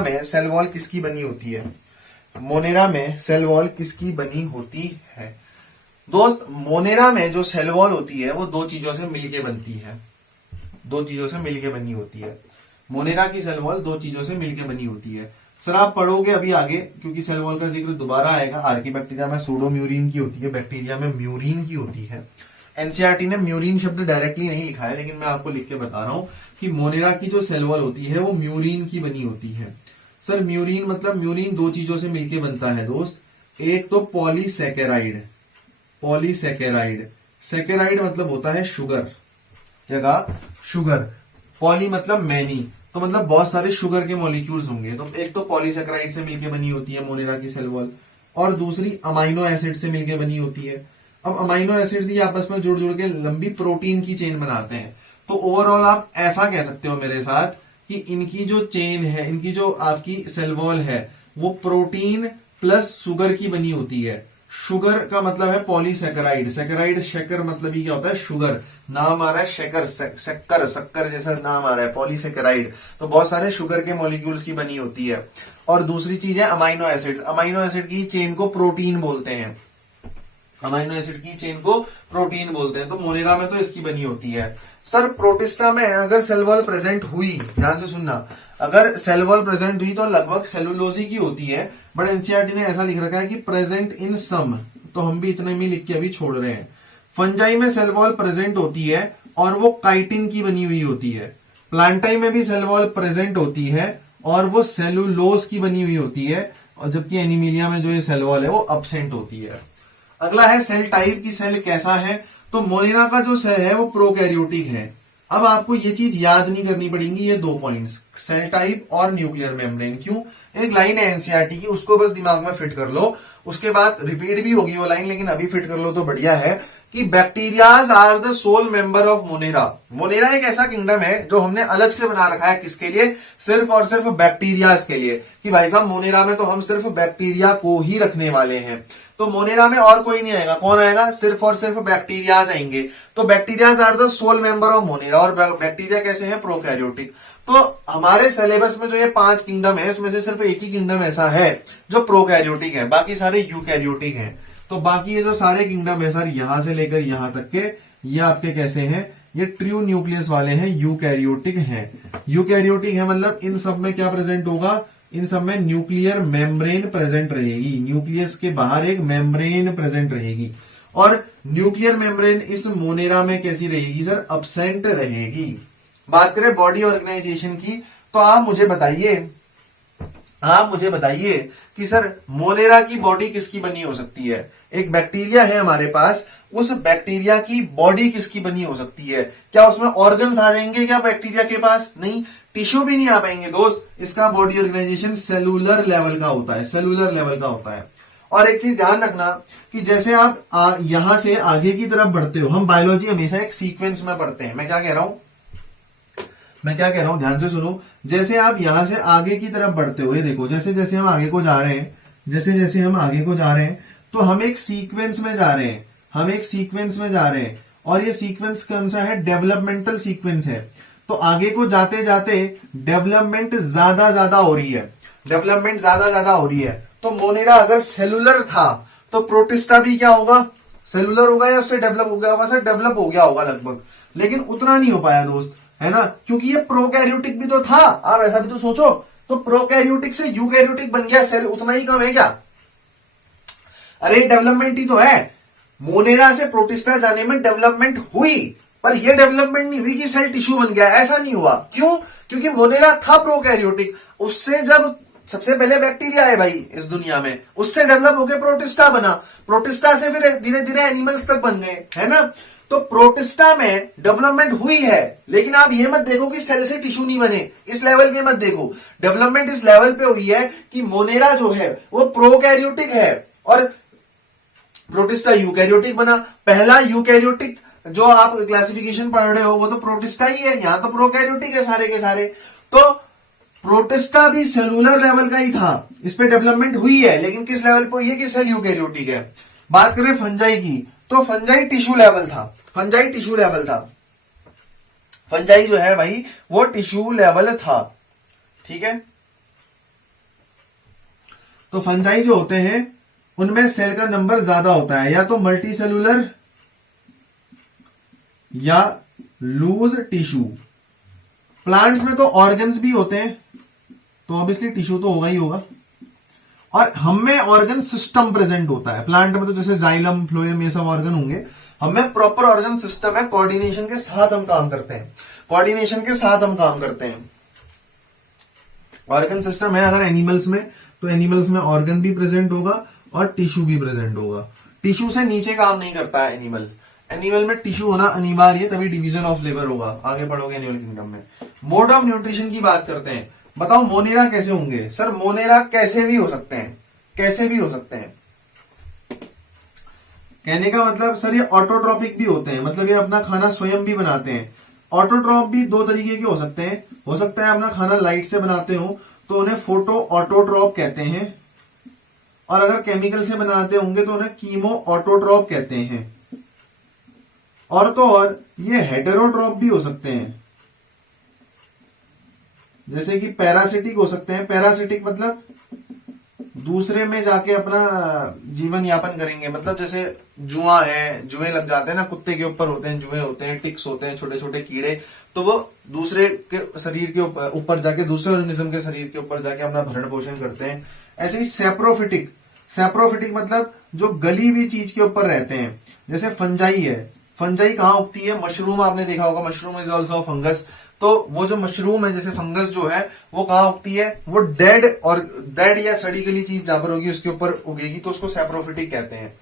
में सेल वॉल किसकी बनी होती है। मोनेरा में सेल वॉल किसकी बनी होती है दोस्त। मोनेरा में जो सेल वॉल होती है वो दो चीजों से मिलके बनती है, दो चीजों से मिलके बनी होती है। मोनेरा की सेल वॉल दो चीजों से मिलके बनी होती है। सर आप पढ़ोगे अभी आगे, क्योंकि सेल वॉल का जिक्र दोबारा आएगा। आर्कीबैक्टीरिया में सूडोम्यूरिन की होती है, बैक्टीरिया में म्यूरिन की होती है। एनसीईआरटी ने म्यूरिन शब्द डायरेक्टली नहीं लिखा है, लेकिन मैं आपको लिख के बता रहा हूं कि मोनेरा की जो सेल वॉल होती है वो म्यूरिन की बनी होती है। सर म्यूरिन मतलब, म्यूरिन दो चीजों से मिलके बनता है दोस्त। एक तो पॉलीसैकेराइड, पॉलीसैकेराइड, सैकेराइड मतलब होता है शुगर, क्या कहा, शुगर। पॉली मतलब मैनी, तो मतलब बहुत सारे शुगर के मॉलिक्यूल्स होंगे। तो एक तो पॉलीसैकेराइड से मिलके बनी होती है मोनेरा की सेल वॉल, और दूसरी अमाइनो एसिड से मिलके बनी होती है। अब अमाइनो एसिड्स ही आपस में जुड़ जुड़ के लंबी प्रोटीन की चेन बनाते हैं। तो ओवरऑल आप ऐसा कह सकते हो मेरे साथ कि इनकी जो चेन है, इनकी जो आपकी सेल वॉल है, वो प्रोटीन प्लस शुगर की बनी होती है। शुगर का मतलब है पॉलीसैकेराइड, सैकेराइड शक्कर मतलब ही क्या होता है, शुगर। नाम आ रहा है शक्कर, शक्कर, शक्कर जैसा नाम आ रहा है, पॉलीसैकेराइड। तो बहुत सारे शुगर के मॉलिक्यूल्स की बनी होती है। और दूसरी चीज है अमाइनो एसिड्स। अमाइनो एसिड की चेन को प्रोटीन बोलते हैं, अमाइनो एसिड की चेन को प्रोटीन बोलते हैं। तो मोनेरा में तो इसकी बनी होती है। सर प्रोटिस्टा में अगर सेल वॉल प्रेजेंट हुई, ध्यान से सुनना, अगर सेल वॉल प्रेजेंट हुई तो लगभग सेलुलोजी की होती है, बट एनसीईआरटी ने ऐसा लिख रखा है कि प्रेजेंट इन सम, तो हम भी इतने में लिख के अभी छोड़ रहे हैं। फंजाई में सेल वॉल प्रेजेंट होती है और वो काइटिन की बनी हुई होती है। प्लांटाई में भी सेल वॉल प्रेजेंट होती है और वो सेलुलोज की बनी हुई होती है, और जबकि एनिमिलिया में जो ये सेल वॉल है वो अब्सेंट होती है। अगला है सेल टाइप की सेल कैसा है। तो मोनेरा का जो सेल है वो प्रोकैरियोटिक है। अब आपको ये चीज याद नहीं करनी पड़ेगी, ये दो पॉइंट्स, सेल टाइप और न्यूक्लियर मेम्ब्रेन। क्यों, एक लाइन है एनसीईआरटी की, उसको बस दिमाग में फिट कर लो, उसके बाद रिपीट भी होगी वो लाइन, लेकिन अभी फिट कर लो तो बढ़िया है कि bacterias are the sole member of monera. Monera एक ऐसा किंगडम है जो हमने अलग से बना रखा है, किसके लिए, सिर्फ और सिर्फ बैक्टीरियाज के लिए, कि भाई साहब मोनेरा में तो हम सिर्फ बैक्टीरिया को ही रखने वाले हैं। तो मोनेरा में और कोई नहीं आएगा, कौन आएगा, सिर्फ और सिर्फ बैक्टीरियाज आएंगे। तो bacterias are the sole member of monera. और बैक्टीरिया कैसे हैं, प्रोकैरियोटिक। तो हमारे सिलेबस में जो ये 5 किंगडम है, इसमें से सिर्फ एक ही किंगडम ऐसा है जो प्रोकैरियोटिक है, बाकी सारे यूकैरियोटिक हैं। तो बाकी ये जो सारे किंगडम है सर, यहां से लेकर यहां तक के, ये आपके कैसे हैं, ये ट्रू न्यूक्लियस वाले हैं, यूकैरियोटिक हैं। यूकैरियोटिक है मतलब इन सब में क्या प्रेजेंट होगा, इन सब में न्यूक्लियर मेम्ब्रेन प्रेजेंट रहेगी, न्यूक्लियस के बाहर एक मेम्ब्रेन प्रेजेंट रहेगी। और न्यूक्लियर मेम्ब्रेन इस मोनेरा में कैसी रहेगी सर, अब्सेंट रहेगी। बात करें बॉडी ऑर्गेनाइजेशन की, तो आप मुझे बताइए कि सर मोनेरा की बॉडी किसकी बनी हो सकती है। एक बैक्टीरिया है हमारे पास, उस बैक्टीरिया की बॉडी किसकी बनी हो सकती है। क्या उसमें ऑर्गन्स आ जाएंगे क्या बैक्टीरिया के पास, नहीं, टिश्यू भी नहीं आ पाएंगे दोस्त। इसका बॉडी ऑर्गेनाइजेशन सेलुलर लेवल का होता है, सेलुलर लेवल का होता है। और एक चीज ध्यान रखना कि जैसे आप यहां से आगे की तरफ बढ़ते हो, हम बायोलॉजी हमेशा एक सीक्वेंस में पढ़ते हैं। मैं क्या कह रहा हूं, ध्यान से सुनो। जैसे आप यहां से आगे की तरफ बढ़ते हो, ये देखो, जैसे जैसे हम आगे को जा रहे हैं, तो हम एक सीक्वेंस में जा रहे हैं, और ये सीक्वेंस कौन सा है, डेवलपमेंटल सीक्वेंस है। तो आगे को जाते जाते डेवलपमेंट ज्यादा हो रही है, तो मोनेरा अगर सेलुलर था तो प्रोटिस्टा भी क्या होगा, सेलुलर होगा या उससे डेवलप हो गया होगा, सर डेवलप हो गया होगा लगभग, लेकिन उतना नहीं हो पाया दोस्त, है ना, क्योंकि ये प्रोकैरियोटिक भी तो था। आप ऐसा भी तो सोचो, तो प्रोकैरियोटिक से यूकैरियोटिक बन गया सेल, उतना ही कम है क्या, अरे डेवलपमेंट ही तो है। मोनेरा से प्रोटिस्टा जाने में डेवलपमेंट हुई, पर यह डेवलपमेंट नहीं हुई कि सेल टिश्यू बन गया, ऐसा नहीं हुआ। क्यों? क्योंकि मोनेरा था प्रोकैरियोटिक, उससे जब सबसे पहले बैक्टीरिया है भाई इस दुनिया में, उससे डेवलप होकर प्रोटिस्टा बना, प्रोटिस्टा से फिर धीरे धीरे एनिमल्स तक बन गए, है ना। तो प्रोटिस्टा में डेवलपमेंट हुई है, लेकिन आप ये मत देखो कि सेल से टिश्यू नहीं बने, इस लेवल पे मत देखो। डेवलपमेंट इस लेवल पे हुई है कि मोनेरा जो है वो प्रोकैरियोटिक है और प्रोटिस्टा यूकैरियोटिक बना। पहला यूकैरियोटिक जो आप क्लासिफिकेशन पढ़ रहे हो वो तो प्रोटिस्टा ही है, यहां तो प्रोकैरियोटिक है सारे के सारे। तो प्रोटिस्टा भी सेलुलर लेवल का ही था, इस पे डेवलपमेंट हुई है, लेकिन किस लेवल पे हुई है कि सेल यूकैरियोटिक है। बात करें फंजाई की, तो फंजाई टिश्यू लेवल था, फंजाई टिश्यू लेवल था, फंजाई जो है भाई वो टिश्यू लेवल था, ठीक है। तो फंजाई जो होते हैं उनमें सेल का नंबर ज्यादा होता है, या तो मल्टी सेलुलर या लूज टिश्यू। प्लांट्स में तो ऑर्गन्स भी होते हैं, तो ऑब्वियसली टिश्यू तो होगा ही होगा, और हम में ऑर्गन सिस्टम प्रेजेंट होता है। प्लांट में तो जैसे जाइलम, फ्लोएम, ये सब ऑर्गन होंगे, हमें प्रॉपर ऑर्गन सिस्टम है, कोऑर्डिनेशन के साथ हम काम करते हैं, कोऑर्डिनेशन के साथ हम काम करते हैं। ऑर्गन सिस्टम है अगर एनिमल्स में, तो एनिमल्स में ऑर्गन भी प्रेजेंट होगा और टिश्यू भी प्रेजेंट होगा। टिश्यू से नीचे काम नहीं करता है एनिमल, एनिमल में टिश्यू होना अनिवार्य है, तभी डिवीजन ऑफ लेबर होगा, आगे पढ़ोगे एनिमल किंगडम में। मोड ऑफ न्यूट्रिशन की बात करते हैं, बताओ मोनेरा कैसे होंगे? सर मोनेरा कैसे भी हो सकते हैं, कैसे भी हो सकते हैं। कहने का मतलब सर ये ऑटोट्रॉपिक भी होते हैं, मतलब ये अपना खाना स्वयं भी बनाते हैं। ऑटोट्रॉप भी दो तरीके के हो सकते हैं, हो सकता है अपना खाना लाइट से बनाते हो तो उन्हें फोटो ऑटोट्रॉप कहते हैं, और अगर केमिकल से बनाते होंगे तो उन्हें कीमो ऑटोट्रॉप कहते हैं। और तो और ये हेटेरोट्रॉप भी हो सकते हैं, जैसे कि पैरासिटिक हो सकते हैं। पैरासिटिक मतलब दूसरे में जाके अपना जीवन यापन करेंगे, मतलब जैसे जुआ है, जुए लग जाते हैं ना, कुत्ते के ऊपर होते हैं जुए, होते हैं टिक्स, होते हैं छोटे छोटे कीड़े, तो वो दूसरे के शरीर के ऊपर जाके, दूसरे ऑर्गेनिज्म के शरीर के ऊपर जाके अपना भरण पोषण करते हैं। ऐसे ही सैप्रोफिटिक, सैप्रोफिटिक मतलब जो गली हुई चीज के ऊपर रहते हैं, जैसे फंजाई है। फंजाई कहाँ उगती है? मशरूम, आपने देखा होगा, मशरूम इज ऑल्सो फंगस। तो वो जो मशरूम है, जैसे फंगस जो है वो कहाँ उगती है? वो डेड और डेड या सड़ी गली चीज जहां पर होगी उसके ऊपर उगेगी, तो उसको सैप्रोफिटिक कहते हैं।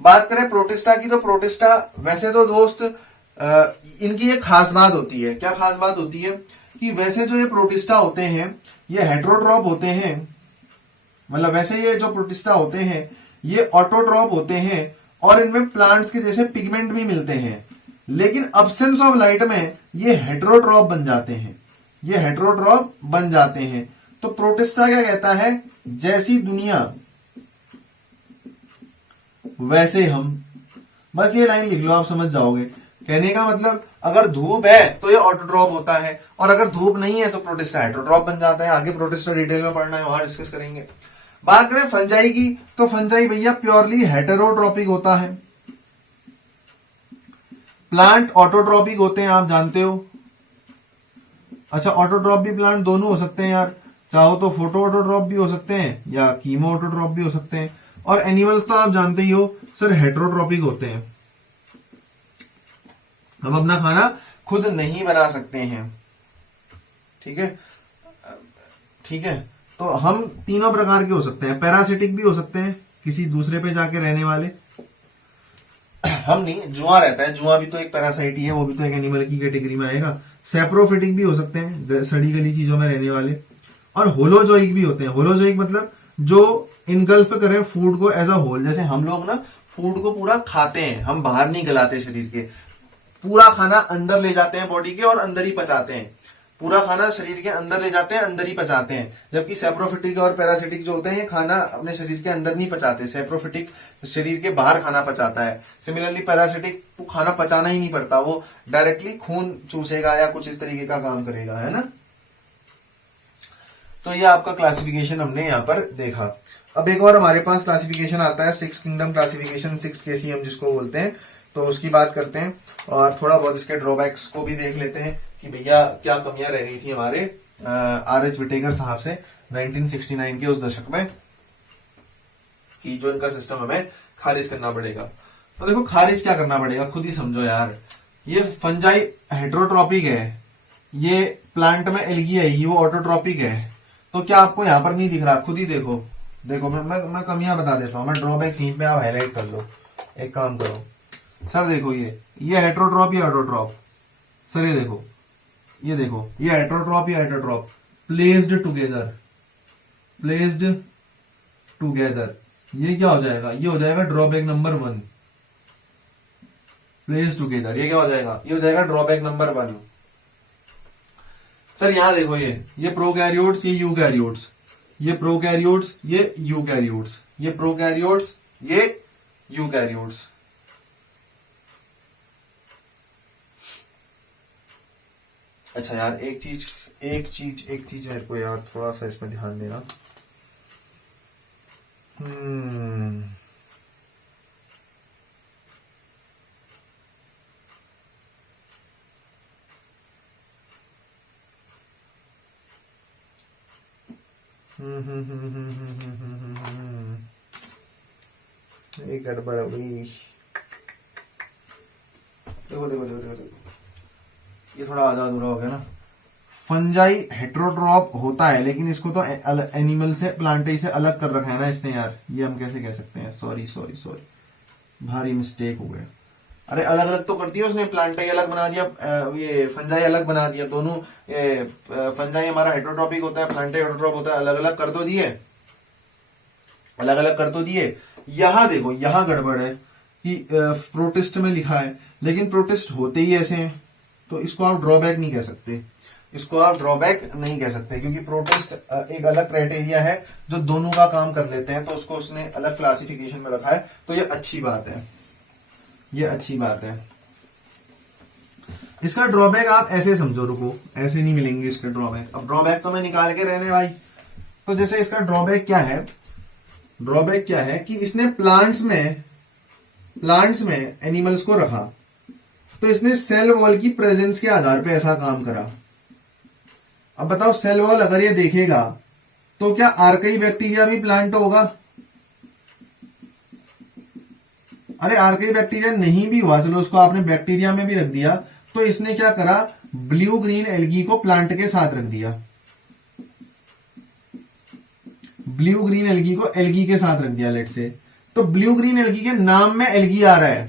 बात करें प्रोटिस्टा की, तो प्रोटिस्टा वैसे तो दोस्त इनकी एक खास बात होती है। क्या खास बात होती है? कि वैसे जो ये प्रोटिस्टा होते हैं ये हेट्रोट्रॉप होते हैं, मतलब वैसे ये जो प्रोटिस्टा होते हैं ये ऑटोट्रॉप होते हैं, और इनमें प्लांट्स के जैसे पिगमेंट भी मिलते हैं, लेकिन अब्सेंस ऑफ लाइट में ये हेट्रोट्रॉप बन जाते हैं, ये हेट्रोट्रॉप बन जाते हैं। तो प्रोटिस्टा क्या कहता है? जैसी दुनिया वैसे हम। बस ये लाइन लिख लो, आप समझ जाओगे। कहने का मतलब अगर धूप है तो ये ऑटोट्रॉप होता है, और अगर धूप नहीं है तो प्रोटिस्टा हेट्रोट्रॉप बन जाता है। आगे प्रोटिस्टा डिटेल में पढ़ना है, वहां डिस्कस करेंगे। बात करें फंजाई की, तो फंजाई भैया प्योरली हेटेरोट्रॉपिक होता है। प्लांट ऑटोट्रॉपिक होते हैं, आप जानते हो। अच्छा, ऑटोट्रॉप भी प्लांट दोनों हो सकते हैं यार, चाहो तो फोटो ऑटोट्रॉप भी हो सकते हैं या कीमो ऑटोट्रॉप भी हो सकते हैं। और एनिमल्स तो आप जानते ही हो सर हेटेरोट्रॉपिक होते हैं, हम अपना खाना खुद नहीं बना सकते हैं, ठीक है, ठीक है। तो हम तीनों प्रकार के हो सकते हैं। पैरासिटिक भी हो सकते हैं, किसी दूसरे पे जाके रहने वाले, हम नहीं। जुआ रहता है, जुआ भी तो एक पैरासाइट ही है, वो भी तो एक एनिमल की कैटेगरी में आएगा। सैप्रोफिटिक भी हो सकते हैं, सड़ी गली चीजों में रहने वाले। और होलोजोइक भी होते हैं। होलोजोइक मतलब जो इनगल्फ करें फूड को एज अ होल, जैसे हम लोग ना फूड को पूरा खाते हैं, हम बाहर नहीं गलाते शरीर के, पूरा खाना अंदर ले जाते हैं बॉडी के और अंदर ही पचाते हैं, पूरा खाना शरीर के अंदर ले जाते हैं, अंदर ही पचाते हैं। जबकि सैप्रोफिटिक और पैरासिटिक जो होते हैं ये खाना अपने शरीर के अंदर नहीं पचाते, सैप्रोफिटिक शरीर के बाहर खाना पचाता है। सिमिलरली पैरासिटिक को खाना पचाना ही नहीं पड़ता, वो डायरेक्टली खून चूसेगा या कुछ इस तरीके का काम करेगा, है ना। तो ये आपका क्लासिफिकेशन हमने यहाँ पर देखा। अब एक और हमारे पास क्लासिफिकेशन आता है, 6 किंगडम क्लासिफिकेशन, 6 KCM जिसको बोलते हैं, तो उसकी बात करते हैं और थोड़ा बहुत इसके ड्रॉबैक्स को भी देख लेते हैं कि भैया क्या कमियां रह गई थी हमारे RH विटेकर साहब से 1969 के उस दशक में, कि जो इनका सिस्टम हमें खारिज करना पड़ेगा। तो देखो खारिज क्या करना पड़ेगा, खुद ही समझो यार। ये फंजाई हेट्रोट्रॉपिक है, ये प्लांट में एल्गी है, ये वो ऑटोट्रॉपिक है। तो क्या आपको यहाँ पर नहीं दिख रहा, खुद ही देखो। देखो मैं कमियां बता देता हूँ, मैं ड्रॉबैक यहीं पे आप हाईलाइट कर लो। एक काम करो सर, देखो ये हेट्रोट्रॉप, ये ऑटोट्रॉप। सर ये देखो ये हेट्रोट्रॉप, ये हेट्रोट्रॉप प्लेस्ड टुगेदर। ये क्या हो जाएगा, ये हो जाएगा ड्रॉबैक नंबर 1। प्लेस टुगेदर, ये क्या हो जाएगा, ये हो जाएगा ड्रॉबैक नंबर 1। सर यहां देखो ये प्रोकैरियोट्स, ये यूकैरियोट्स, ये प्रोकैरियोट्स, ये यूकैरियोट्स, ये प्रोकैरियोट्स, ये यूकैरियोट्स। अच्छा यार एक चीज मेरे को यार थोड़ा सा इसमें ध्यान देना। एक गड़बड़ हो गई। देखो ये थोड़ा आधा अधूरा हो गया ना। फंजाई हेट्रोट्रॉप होता है, लेकिन इसको तो एनिमल से, प्लांटाई से अलग कर रखा है ना इसने यार। ये हम कैसे कह सकते हैं, सॉरी भारी मिस्टेक हो गया। अरे अलग अलग तो करती है उसने, प्लांटाई अलग बना दिया, ये फंजाई अलग बना दिया। दोनों फंजाई हमारा हेट्रोट्रॉपिक होता है, प्लांटाई हेट्रोट्रॉप होता है, अलग अलग कर तो दिए। यहां देखो, यहां गड़बड़ है कि प्रोटिस्ट में लिखा है, लेकिन प्रोटिस्ट होते ही ऐसे हैं, तो इसको आप ड्रॉबैक नहीं कह सकते, क्योंकि प्रोटिस्ट एक अलग क्राइटेरिया है जो दोनों का काम कर लेते हैं, तो उसको उसने अलग क्लासिफिकेशन में रखा है। तो ये अच्छी बात है, इसका ड्रॉबैक आप ऐसे समझो, रुको ऐसे नहीं मिलेंगे इसके ड्रॉबैक। अब ड्रॉबैक तो मैं निकाल के रहने भाई। तो जैसे इसका ड्रॉबैक क्या है कि इसने प्लांट्स में एनिमल्स को रखा, तो इसने सेल वॉल की प्रेजेंस के आधार पे ऐसा काम करा। अब बताओ, सेल वॉल अगर ये देखेगा तो क्या आर्काई बैक्टीरिया भी प्लांट होगा? अरे आर्काई बैक्टीरिया नहीं भी हुआ, चलो उसको आपने बैक्टीरिया में भी रख दिया, तो इसने क्या करा, ब्लू ग्रीन एल्गी को प्लांट के साथ रख दिया। ब्लू ग्रीन एल्गी को एल्गी के साथ रख दिया लेट से। तो ब्लू ग्रीन एल्गी के नाम में एल्गी आ रहा है,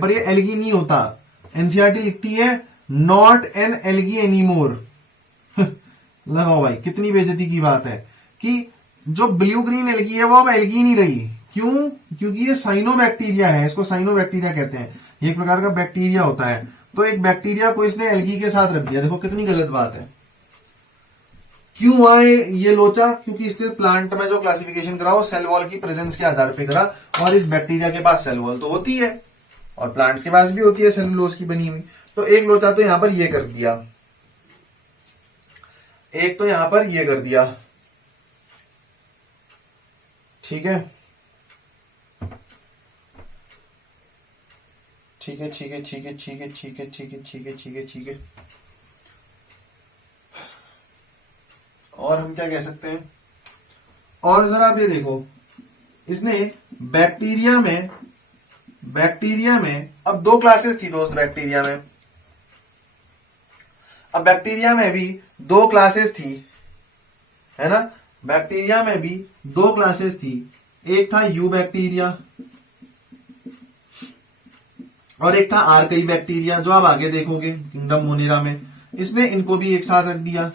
पर ये एल्गी नहीं होता। एनसीईआरटी लिखती है नॉट एन एल्गी एनीमोर। लगाओ भाई, कितनी बेइज्जती की बात है कि जो ब्लू ग्रीन एल्गी है वो अब एल्गी नहीं रही। क्यों? क्योंकि ये साइनोबैक्टीरिया है, इसको साइनोबैक्टीरिया कहते हैं, ये एक प्रकार का बैक्टीरिया होता है। तो एक बैक्टीरिया को इसने एल्गी के साथ रख दिया, देखो कितनी गलत बात है। क्यों आए ये लोचा? क्योंकि इसने प्लांट में जो क्लासिफिकेशन करा वो सेल वॉल की प्रेजेंस के आधार पे करा, और इस बैक्टीरिया के पास सेल वॉल तो होती है और प्लांट्स के पास भी होती है सेलुलोज की बनी हुई। तो एक लोचा तो यहां पर ये कर दिया, ठीक है। और हम क्या कह सकते हैं? और जरा आप ये देखो, इसने बैक्टीरिया में अब 2 क्लासेस थी दोस्त बैक्टीरिया में। अब बैक्टीरिया में भी 2 क्लासेस थी, है ना। बैक्टीरिया में भी 2 क्लासेस थी, एक था यू बैक्टीरिया और एक था आर्काई बैक्टीरिया, जो आप आगे देखोगे किंगडम मोनेरा में। इसने इनको भी एक साथ रख दिया।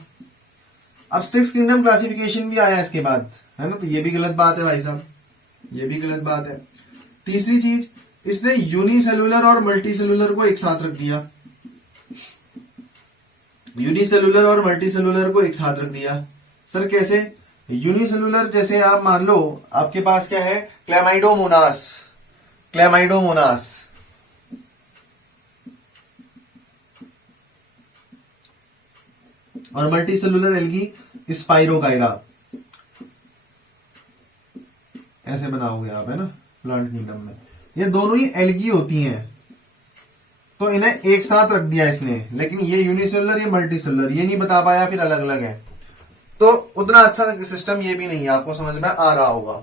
अब 6 किंगडम क्लासिफिकेशन भी आया इसके बाद, है ना। तो ये भी गलत बात है भाई साहब, ये भी गलत बात है। तीसरी चीज, इसने यूनिसेलुलर और मल्टीसेलुलर को एक साथ रख दिया। सर कैसे? यूनिसेलुलर जैसे आप मान लो आपके पास क्या है, क्लैमाइडोमोनास, और मल्टीसेलुलर एल्गी स्पाइरोगाइरा, ऐसे बनाओगे आप, है ना, प्लांट किंगडम में। ये दोनों ही एल्गी होती हैं, तो इन्हें एक साथ रख दिया इसने। लेकिन ये यूनिसेलुलर, ये मल्टीसेलुलर, ये नहीं बता पाया, फिर अलग अलग है। तो उतना अच्छा सिस्टम ये भी नहीं है, आपको समझ में आ रहा होगा।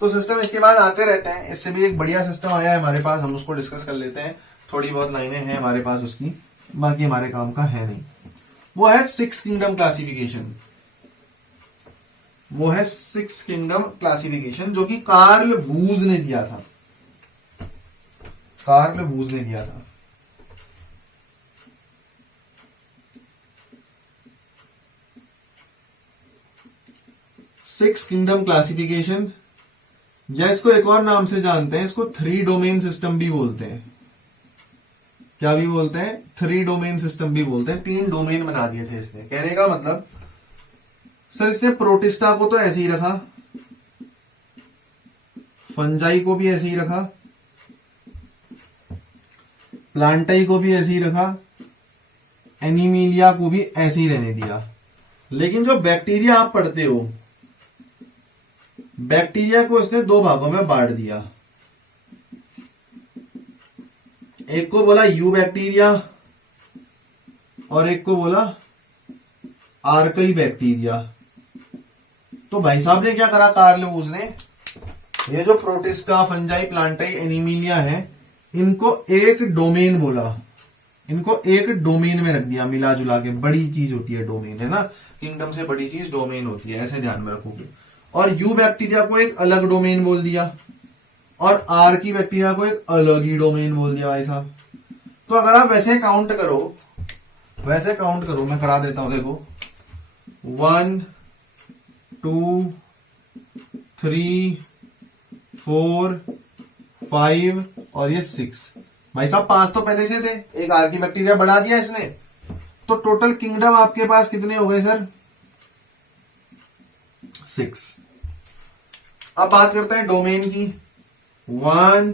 तो सिस्टम इसके बाद आते रहते हैं। इससे भी एक बढ़िया सिस्टम आया है हमारे पास, हम उसको डिस्कस कर लेते हैं। थोड़ी बहुत लाइनें हैं हमारे पास उसकी, बाकी हमारे काम का है नहीं। वो है 6 किंगडम क्लासिफिकेशन। वो है 6 किंगडम क्लासिफिकेशन जो कि कार्ल वूज ने दिया था। कार्ल वूज ने दिया था। सिक्स किंगडम क्लासिफिकेशन, या इसको एक और नाम से जानते हैं, इसको 3 डोमेन सिस्टम भी बोलते हैं। क्या भी बोलते हैं? 3 डोमेन सिस्टम भी बोलते हैं। 3 डोमेन बना दिए थे इसने। कहने का मतलब सर इसने प्रोटिस्टा को तो ऐसे ही रखा, फंजाई को भी ऐसे ही रखा, प्लांटाई को भी ऐसे ही रखा, एनिमिलिया को भी ऐसे ही रहने दिया। लेकिन जो बैक्टीरिया आप पढ़ते हो, बैक्टीरिया को इसने 2 भागों में बांट दिया। एक को बोला यू बैक्टीरिया और एक को बोला आर्कई बैक्टीरिया। तो भाई साहब ने क्या करा कार्ल वूज ने, ये जो प्रोटिस्टा, फंजाई, प्लांटाई, एनिमिलिया है, इनको एक डोमेन बोला, इनको एक डोमेन में रख दिया मिला जुला के। बड़ी चीज होती है डोमेन, है ना, किंगडम से बड़ी चीज डोमेन होती है, ऐसे ध्यान में रखोगे। और यू बैक्टीरिया को एक अलग डोमेन बोल दिया और आर की बैक्टीरिया को एक अलग ही डोमेन बोल दिया भाई साहब। तो अगर आप वैसे काउंट करो, मैं करा देता हूं, देखो 1 2 3 4 5 और ये 6। भाई साहब 5 तो पहले से थे, एक आर की बैक्टीरिया बढ़ा दिया इसने। तो टोटल किंगडम आपके पास कितने हो गए सर? 6। अब बात करते हैं डोमेन की। 1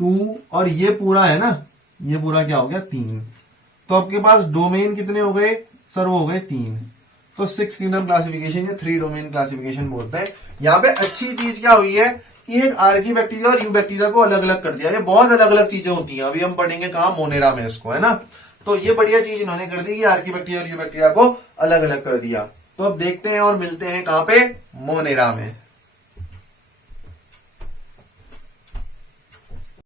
2 और ये पूरा है ना, ये पूरा क्या हो गया? 3। तो आपके पास डोमेन कितने हो गए सर? वो हो गए 3। तो 6 किंगडम क्लासिफिकेशन या 3 डोमेन क्लासिफिकेशन बोलते हैं। यहाँ पे अच्छी चीज क्या हुई है कि एक आर्की बैक्टीरिया और यू बैक्टीरिया को अलग अलग कर दिया। ये बहुत अलग अलग चीजें होती हैं, अभी हम पढ़ेंगे कहाँ, मोनेरा में इसको, है ना। तो ये बढ़िया चीज इन्होंने कर दी कि आर्की बैक्टीरिया और यू बैक्टीरिया को अलग अलग कर दिया। तो अब देखते हैं और मिलते हैं कहाँ पे? मोनेरा में।